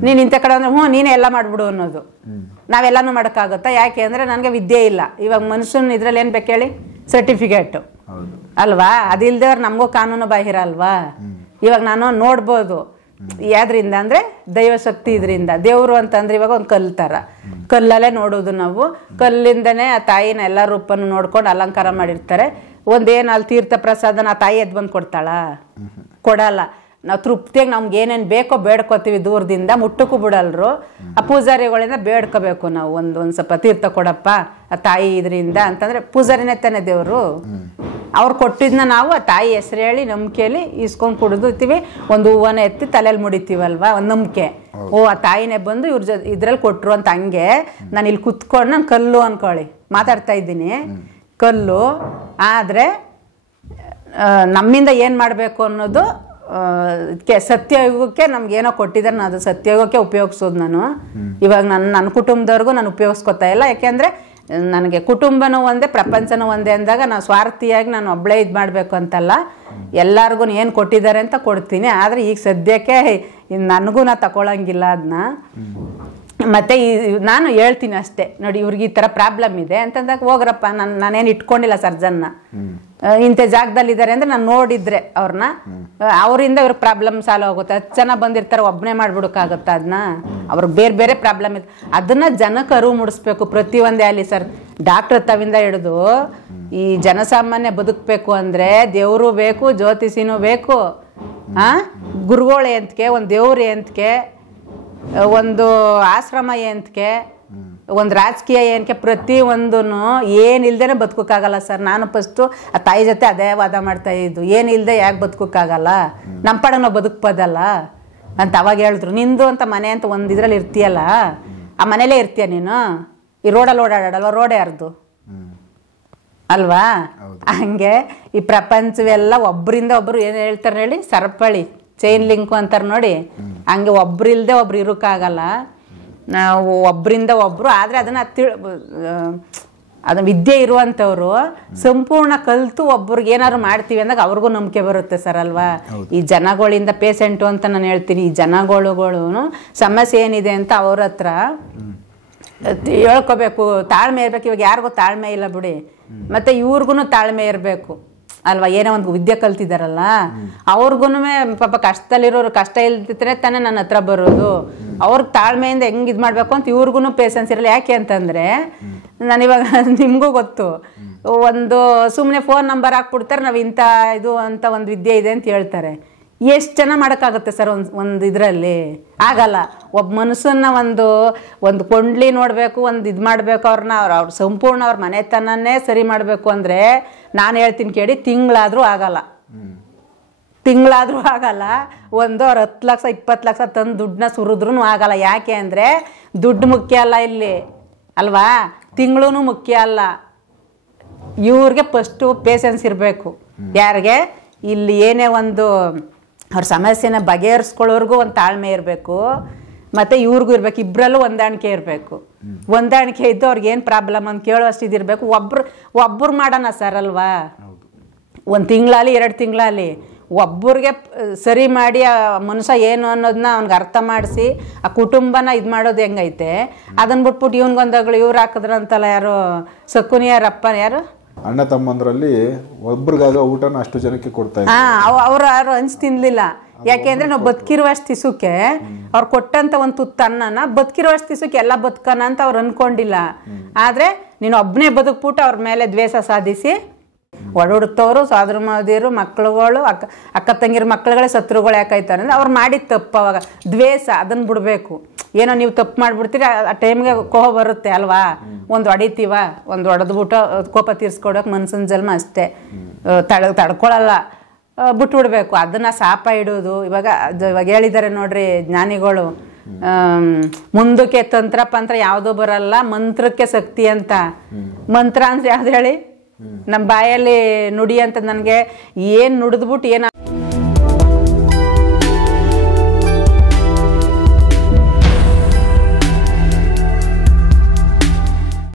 ನೀನು ಇಂಥ ಕಡೆ ಅಂದ್ರೆ ನೀನೇ ಎಲ್ಲ ಮಾಡಿಬಿಡು ಅನ್ನೋದು. ನಾವೆಲ್ಲನೂ ಮಾಡೋಕ್ಕಾಗುತ್ತಾ? ಯಾಕೆ ಅಂದರೆ ನನಗೆ ವಿದ್ಯೆ ಇಲ್ಲ. ಇವಾಗ ಮನುಷ್ಯನ ಇದ್ರಲ್ಲಿ ಏನು ಬೇಕು ಹೇಳಿ, ಸರ್ಟಿಫಿಕೇಟು ಅಲ್ವಾ. ಅದಿಲ್ದೇವ್ರು ನಮಗೂ ಕಾನೂನು ಬಾಹಿರ ಅಲ್ವಾ. ಇವಾಗ ನಾನು ನೋಡ್ಬೋದು ಯಾವ್ದ್ರಿಂದ ಅಂದರೆ ದೈವಶಕ್ತಿ ಇದರಿಂದ. ದೇವರು ಅಂತಂದ್ರೆ ಇವಾಗ ಒಂದು ಕಲ್ಲು ಥರ, ಕಲ್ಲಲ್ಲೇ ನೋಡೋದು ನಾವು. ಕಲ್ಲಿಂದನೇ ಆ ತಾಯಿನ ಎಲ್ಲ ರೂಪನ್ನು ನೋಡ್ಕೊಂಡು ಅಲಂಕಾರ ಮಾಡಿರ್ತಾರೆ. ಒಂದೇನು ಅಲ್ಲಿ ತೀರ್ಥ ಪ್ರಸಾದನ ಆ ತಾಯಿ ಎದ್ದು ಬಂದು ಕೊಡ್ತಾಳ? ಕೊಡಲ್ಲ. ನಾವು ತೃಪ್ತಿಯಾಗಿ ನಮ್ಗೆ ಏನೇನು ಬೇಕೋ ಬೇಡ್ಕೋತೀವಿ, ದೂರದಿಂದ ಮುಟ್ಟಕ್ಕೂ ಬಿಡಲ್ರು. ಆ ಪೂಜಾರಿಗಳಿಂದ ಬೇಡ್ಕೋಬೇಕು ನಾವು, ಒಂದು ಸ್ವಲ್ಪ ತೀರ್ಥ ಕೊಡಪ್ಪ ಆ ತಾಯಿ ಇದರಿಂದ ಅಂತಂದರೆ ಪೂಜಾರಿನೇ ತಾನೆ ದೇವರು. ಅವ್ರು ಕೊಟ್ಟಿದ್ದನ್ನ ನಾವು ಆ ತಾಯಿ ಹೆಸರು ಹೇಳಿ ನಂಬಿಕೆಯಲ್ಲಿ ಇಸ್ಕೊಂಡು ಕುಡಿದುತ್ತೀವಿ. ಒಂದು ಹೂವನ್ನ ಎತ್ತಿ ತಲೆಯಲ್ಲಿ ಮುಡಿತೀವಲ್ವಾ, ಒಂದು ನಂಬಿಕೆ. ಆ ತಾಯಿನೇ ಬಂದು ಇವ್ರ ಇದ್ರಲ್ಲಿ ಕೊಟ್ಟರು ಅಂತ. ಹಂಗೆ ನಾನು ಇಲ್ಲಿ ಕುತ್ಕೊಂಡು ನಾನು ಕಲ್ಲು ಅನ್ಕೊಳ್ಳಿ ಮಾತಾಡ್ತಾ ಇದ್ದೀನಿ, ಕಲ್ಲು. ಆದರೆ ನಮ್ಮಿಂದ ಏನು ಮಾಡಬೇಕು ಅನ್ನೋದು ಸತ್ಯಯುಗಕ್ಕೆ ನಮ್ಗೇನೋ ಕೊಟ್ಟಿದ್ದಾರೆ, ನಾನು ಅದು ಸತ್ಯಯುಗಕ್ಕೆ ಉಪಯೋಗಿಸೋದು. ನಾನು ಇವಾಗ ನನ್ನ ಕುಟುಂಬದವ್ರಿಗೂ ನಾನು ಉಪಯೋಗಿಸ್ಕೊತಾ ಇಲ್ಲ. ಯಾಕೆಂದರೆ ನನಗೆ ಕುಟುಂಬನೂ ಒಂದೇ ಪ್ರಪಂಚನೂ ಒಂದೇ ಅಂದಾಗ ನಾವು ಸ್ವಾರ್ಥಿಯಾಗಿ ನಾನು ಒಬ್ಬಳೇ ಇದು ಮಾಡಬೇಕು ಅಂತಲ್ಲ, ಎಲ್ಲರಿಗೂ ಏನು ಕೊಟ್ಟಿದ್ದಾರೆ ಅಂತ ಕೊಡ್ತೀನಿ. ಆದರೆ ಈಗ ಸದ್ಯಕ್ಕೆ ನನಗೂ ನಾ ತಗೊಳಂಗಿಲ್ಲ ಅದನ್ನ. ಮತ್ತು ನಾನು ಹೇಳ್ತೀನಿ ಅಷ್ಟೇ, ನೋಡಿ ಇವ್ರಿಗೆ ಈ ಥರ ಪ್ರಾಬ್ಲಮ್ ಇದೆ ಅಂತಂದಾಗ ಹೋಗ್ರಪ್ಪ, ನಾನೇನು ಇಟ್ಕೊಂಡಿಲ್ಲ ಸರ್ಜನ್ನ, ಇಂಥ ಜಾಗದಲ್ಲಿದ್ದಾರೆ ಅಂದರೆ ನಾನು ನೋಡಿದ್ರೆ ಅವ್ರನ್ನ, ಅವರಿಂದ ಇವ್ರಿಗೆ ಪ್ರಾಬ್ಲಮ್ ಸಾಲ್ವ್ ಆಗುತ್ತೆ. 10 ಜನ ಬಂದಿರ್ತಾರೆ, ಒಬ್ಬನೇ ಮಾಡ್ಬಿಡೋಕ್ಕಾಗುತ್ತೆ ಅದನ್ನ? ಅವ್ರಿಗೆ ಬೇರೆ ಬೇರೆ ಪ್ರಾಬ್ಲಮ್ ಇದೆ. ಅದನ್ನು ಜನಕ್ಕೆ ಅರಿವು ಮೂಡಿಸ್ಬೇಕು ಪ್ರತಿಯೊಂದೇ ಆಗಲಿ ಸರ್. ಡಾಕ್ಟ್ರ್ ತವಿಂದ ಹಿಡಿದು ಈ ಜನಸಾಮಾನ್ಯ ಬದುಕಬೇಕು ಅಂದರೆ ದೇವರು ಬೇಕು, ಜ್ಯೋತಿಷಿನೂ ಬೇಕು, ಗುರುಗಳು ಎಂತಕ್ಕೆ, ಒಂದು ದೇವ್ರು ಎಂತಕ್ಕೆ, ಒಂದು ಆಶ್ರಮ ಏನಕ್ಕೆ, ಒಂದು ರಾಜಕೀಯ ಏನಕ್ಕೆ, ಪ್ರತಿಯೊಂದೂ ಏನಿಲ್ದೇ ಬದುಕೋಕ್ಕಾಗಲ್ಲ ಸರ್. ನಾನು ಫಸ್ಟು ಆ ತಾಯಿ ಜೊತೆ ಅದೇ ವಾದ ಮಾಡ್ತಾ ಇದ್ದು, ಏನಿಲ್ಲದೆ ಯಾಕೆ ಬದುಕೋಕ್ಕಾಗಲ್ಲ, ನಮ್ಮ ಪಡ ನಾವು ಬದುಕ್ಬೋದಲ್ಲ ಅಂತ ಅವಾಗ ಹೇಳಿದ್ರು. ನಿಂದು ಅಂತ ಮನೆ ಅಂತ ಒಂದು ಇದ್ರಲ್ಲಿ ಇರ್ತೀಯಲ್ಲ, ಆ ಮನೇಲೇ ಇರ್ತೀಯ ನೀನು, ಈ ರೋಡಲ್ಲಿ ಓಡಾಡಲ್ವ, ರೋಡೇ ಯಾರ್ದು ಅಲ್ವಾ? ಹಂಗೆ ಈ ಪ್ರಪಂಚವೆಲ್ಲ ಒಬ್ಬರಿಂದ ಒಬ್ಬರು ಏನು ಹೇಳ್ತಾರೆ ಹೇಳಿ, ಸರಪಳಿ ಚೈನ್ ಲಿಂಕು ಅಂತಾರೆ ನೋಡಿ, ಹಂಗೆ ಒಬ್ರಿಲ್ದೆ ಒಬ್ರು ಇರೋಕ್ಕಾಗಲ್ಲ. ನಾವು ಒಬ್ಬರಿಂದ ಒಬ್ಬರು. ಆದರೆ ಅದನ್ನು ವಿದ್ಯೆ ಇರುವಂಥವ್ರು ಸಂಪೂರ್ಣ ಕಲಿತು ಒಬ್ರಿಗೆ ಏನಾದ್ರು ಮಾಡ್ತೀವಿ ಅಂದಾಗ ಅವ್ರಿಗೂ ನಂಬಿಕೆ ಬರುತ್ತೆ ಸರ್ ಅಲ್ವಾ. ಈ ಜನಗಳಿಂದ ಪೇಷೆಂಟು ಅಂತ ನಾನು ಹೇಳ್ತೀನಿ, ಈ ಜನಗಳು ಸಮಸ್ಯೆ ಏನಿದೆ ಅಂತ ಅವ್ರ ಹತ್ರ ಹೇಳ್ಕೋಬೇಕು, ತಾಳ್ಮೆ ಇರಬೇಕು. ಇವಾಗ ಯಾರಿಗೂ ತಾಳ್ಮೆ ಇಲ್ಲ ಬಿಡಿ, ಮತ್ತು ಇವ್ರಿಗೂ ತಾಳ್ಮೆ ಇರಬೇಕು ಅಲ್ವಾ. ಏನೋ ಒಂದು ವಿದ್ಯೆ ಕಲ್ತಿದ್ದಾರಲ್ಲ ಅವ್ರಿಗೂ ಪಾಪ ಕಷ್ಟದಲ್ಲಿರೋರು, ಕಷ್ಟ ಇಲ್ದಿದ್ರೆ ತಾನೇ ನನ್ನ ಹತ್ರ ಬರೋದು. ಅವ್ರಿಗೆ ತಾಳ್ಮೆಯಿಂದ ಹೆಂಗೆ ಇದು ಮಾಡಬೇಕು ಅಂತ ಇವ್ರಿಗೂ ಪೇಷನ್ಸ್ ಇರಲ್ಲ. ಯಾಕೆ ಅಂತಂದರೆ ನಾನಿವಾಗ ನಿಮಗೂ ಗೊತ್ತು, ಒಂದು ಸುಮ್ಮನೆ ಫೋನ್ ನಂಬರ್ ಹಾಕ್ಬಿಡ್ತಾರೆ, ನಾವು ಇಂಥ ಇದು ಅಂತ ಒಂದು ವಿದ್ಯೆ ಇದೆ ಅಂತ ಹೇಳ್ತಾರೆ. ಎಷ್ಟು ಜನ ಮಾಡೋಕ್ಕಾಗುತ್ತೆ ಸರ್ ಒಂದು ಇದರಲ್ಲಿ? ಆಗಲ್ಲ. ಒಬ್ಬ ಮನುಷ್ಯನ ಒಂದು ಕೊಂಡ್ಲಿ ನೋಡಬೇಕು, ಒಂದು ಇದು ಮಾಡಬೇಕು, ಅವ್ರ ಸಂಪೂರ್ಣ ಅವ್ರ ಮನೆತನನೇ ಸರಿ ಮಾಡಬೇಕು ಅಂದರೆ ನಾನು ಹೇಳ್ತೀನಿ ಕೇಳಿ, ತಿಂಗಳಾದರೂ ಆಗಲ್ಲ. ಒಂದು ಅವ್ರು 10 ಲಕ್ಷ 20 ಲಕ್ಷ ತಂದು ದುಡ್ಡನ್ನ ಸುರಿದ್ರೂ ಆಗಲ್ಲ. ಯಾಕೆ ಅಂದರೆ ದುಡ್ಡು ಮುಖ್ಯ ಅಲ್ಲ ಇಲ್ಲಿ ಅಲ್ವಾ, ತಿಂಗಳೂ ಮುಖ್ಯ ಅಲ್ಲ. ಇವ್ರಿಗೆ ಫಸ್ಟು ಪೇಷನ್ಸ್ ಇರಬೇಕು. ಯಾರಿಗೆ ಇಲ್ಲಿ ಏನೇ ಒಂದು ಅವ್ರ ಸಮಸ್ಯೆನ ಬಗೆಹರಿಸ್ಕೊಳ್ಳೋರ್ಗೂ ಒಂದು ತಾಳ್ಮೆ ಇರಬೇಕು, ಮತ್ತು ಇವ್ರಿಗೂ ಇರಬೇಕು. ಇಬ್ಬರಲ್ಲೂ ಹೊಂದಾಣಿಕೆ ಇರಬೇಕು. ಹೊಂದಾಣಿಕೆ ಇದ್ದು ಅವ್ರಿಗೆ ಏನು ಪ್ರಾಬ್ಲಮ್ ಅಂತ ಕೇಳೋಷ್ಟು ಇದಿರಬೇಕು. ಒಬ್ಬರು ಮಾಡೋಣ ಸರ್ ಅಲ್ವಾ. 1 ತಿಂಗಳಲ್ಲಿ 2 ತಿಂಗಳಲ್ಲಿ ಒಬ್ಬರಿಗೆ ಸರಿ ಮಾಡಿ ಆ ಮನುಷ್ಯ ಏನು ಅನ್ನೋದನ್ನ ಅವ್ನಿಗೆ ಅರ್ಥ ಮಾಡಿಸಿ ಆ ಕುಟುಂಬನ ಇದು ಮಾಡೋದು ಹೆಂಗೈತೆ, ಅದನ್ನ ಬಿಟ್ಬಿಟ್ಟು ಇವ್ನಿಗೊಂದಾಗಳು ಇವ್ರು ಹಾಕಿದ್ರಂತಲ್ಲ ಯಾರು ಸಕ್ಕುನಿಯಾರಪ್ಪ ಯಾರು ಅಣ್ಣ ತಮ್ಮಂದ್ರಲ್ಲಿ ಒಬ್ರಿಗಾಗ ಊಟನ ಅಷ್ಟು ಜನಕ್ಕೆ ಕೊಡ್ತಾ ಇದ್ದಾರೆ. ಅವ್ರು ಯಾರು ಹಂಚ್ ತಿನ್ಲಿಲ್ಲ. ಯಾಕೆಂದ್ರೆ ನಾವು ಬದುಕಿರುವಷ್ಟು ದಿವಸಕ್ಕೆ ಅವ್ರು ಕೊಟ್ಟಂತ ಒಂದು ತುತ್ತ ಅನ್ನನ ಬದುಕಿರುವಷ್ಟು ದಿವಸಕ್ಕೆ ಎಲ್ಲ ಬದುಕನ ಅಂತ ಅವ್ರು ಅನ್ಕೊಂಡಿಲ್ಲ. ಆದ್ರೆ ನೀನು ಒಬ್ಬನೇ ಬದುಕ್ಬಿಟ್ಟು ಅವ್ರ ಮೇಲೆ ದ್ವೇಷ ಸಾಧಿಸಿ ಒಡಹುಡ್ತವ್ರು ಸೋದರ ಮಾದಿರು ಮಕ್ಳುಗಳು ಅಕ್ಕ ತಂಗಿರ ಮಕ್ಳುಗಳೇ ಶತ್ರುಗಳು ಯಾಕಾಯ್ತಾರೆ ಅಂದ್ರೆ ಅವ್ರು ಮಾಡಿದ ತಪ್ಪು. ಅವಾಗ ದ್ವೇಷ ಅದನ್ನ ಬಿಡ್ಬೇಕು. ಏನೋ ನೀವು ತಪ್ಪು ಮಾಡ್ಬಿಡ್ತೀರಿ, ಆ ಟೈಮ್ಗೆ ಕೋಪ ಬರುತ್ತೆ ಅಲ್ವಾ, ಒಂದು ಹೊಡಿತೀವ, ಒಂದು ಹೊಡೆದ್ಬಿಟ್ಟು ಕೋಪ ತೀರ್ಸ್ಕೊಡೋಕೆ ಮನ್ಸಿನ ಜನ್ಮ ಅಷ್ಟೇ, ತಡ್ಕೊಳಲ್ಲ, ಬಿಟ್ಬಿಡ್ಬೇಕು. ಅದನ್ನ ಶಾಪ ಇಡೋದು. ಇವಾಗ ಹೇಳಿದ್ದಾರೆ ನೋಡ್ರಿ ಜ್ಞಾನಿಗಳು, ಮುಂದಕ್ಕೆ ತಂತ್ರ ಪಂತ್ರ ಯಾವುದೋ ಬರಲ್ಲ, ಮಂತ್ರಕ್ಕೆ ಶಕ್ತಿ ಅಂತ. ಮಂತ್ರ ಅಂದ್ರೆ ಯಾವ್ದು ಹೇಳಿ? ನಮ್ಮ ಬಾಯಲ್ಲಿ ನುಡಿ ಅಂತ ನನಗೆ ಏನು ನುಡಿದ್ಬಿಟ್ಟು ಏನು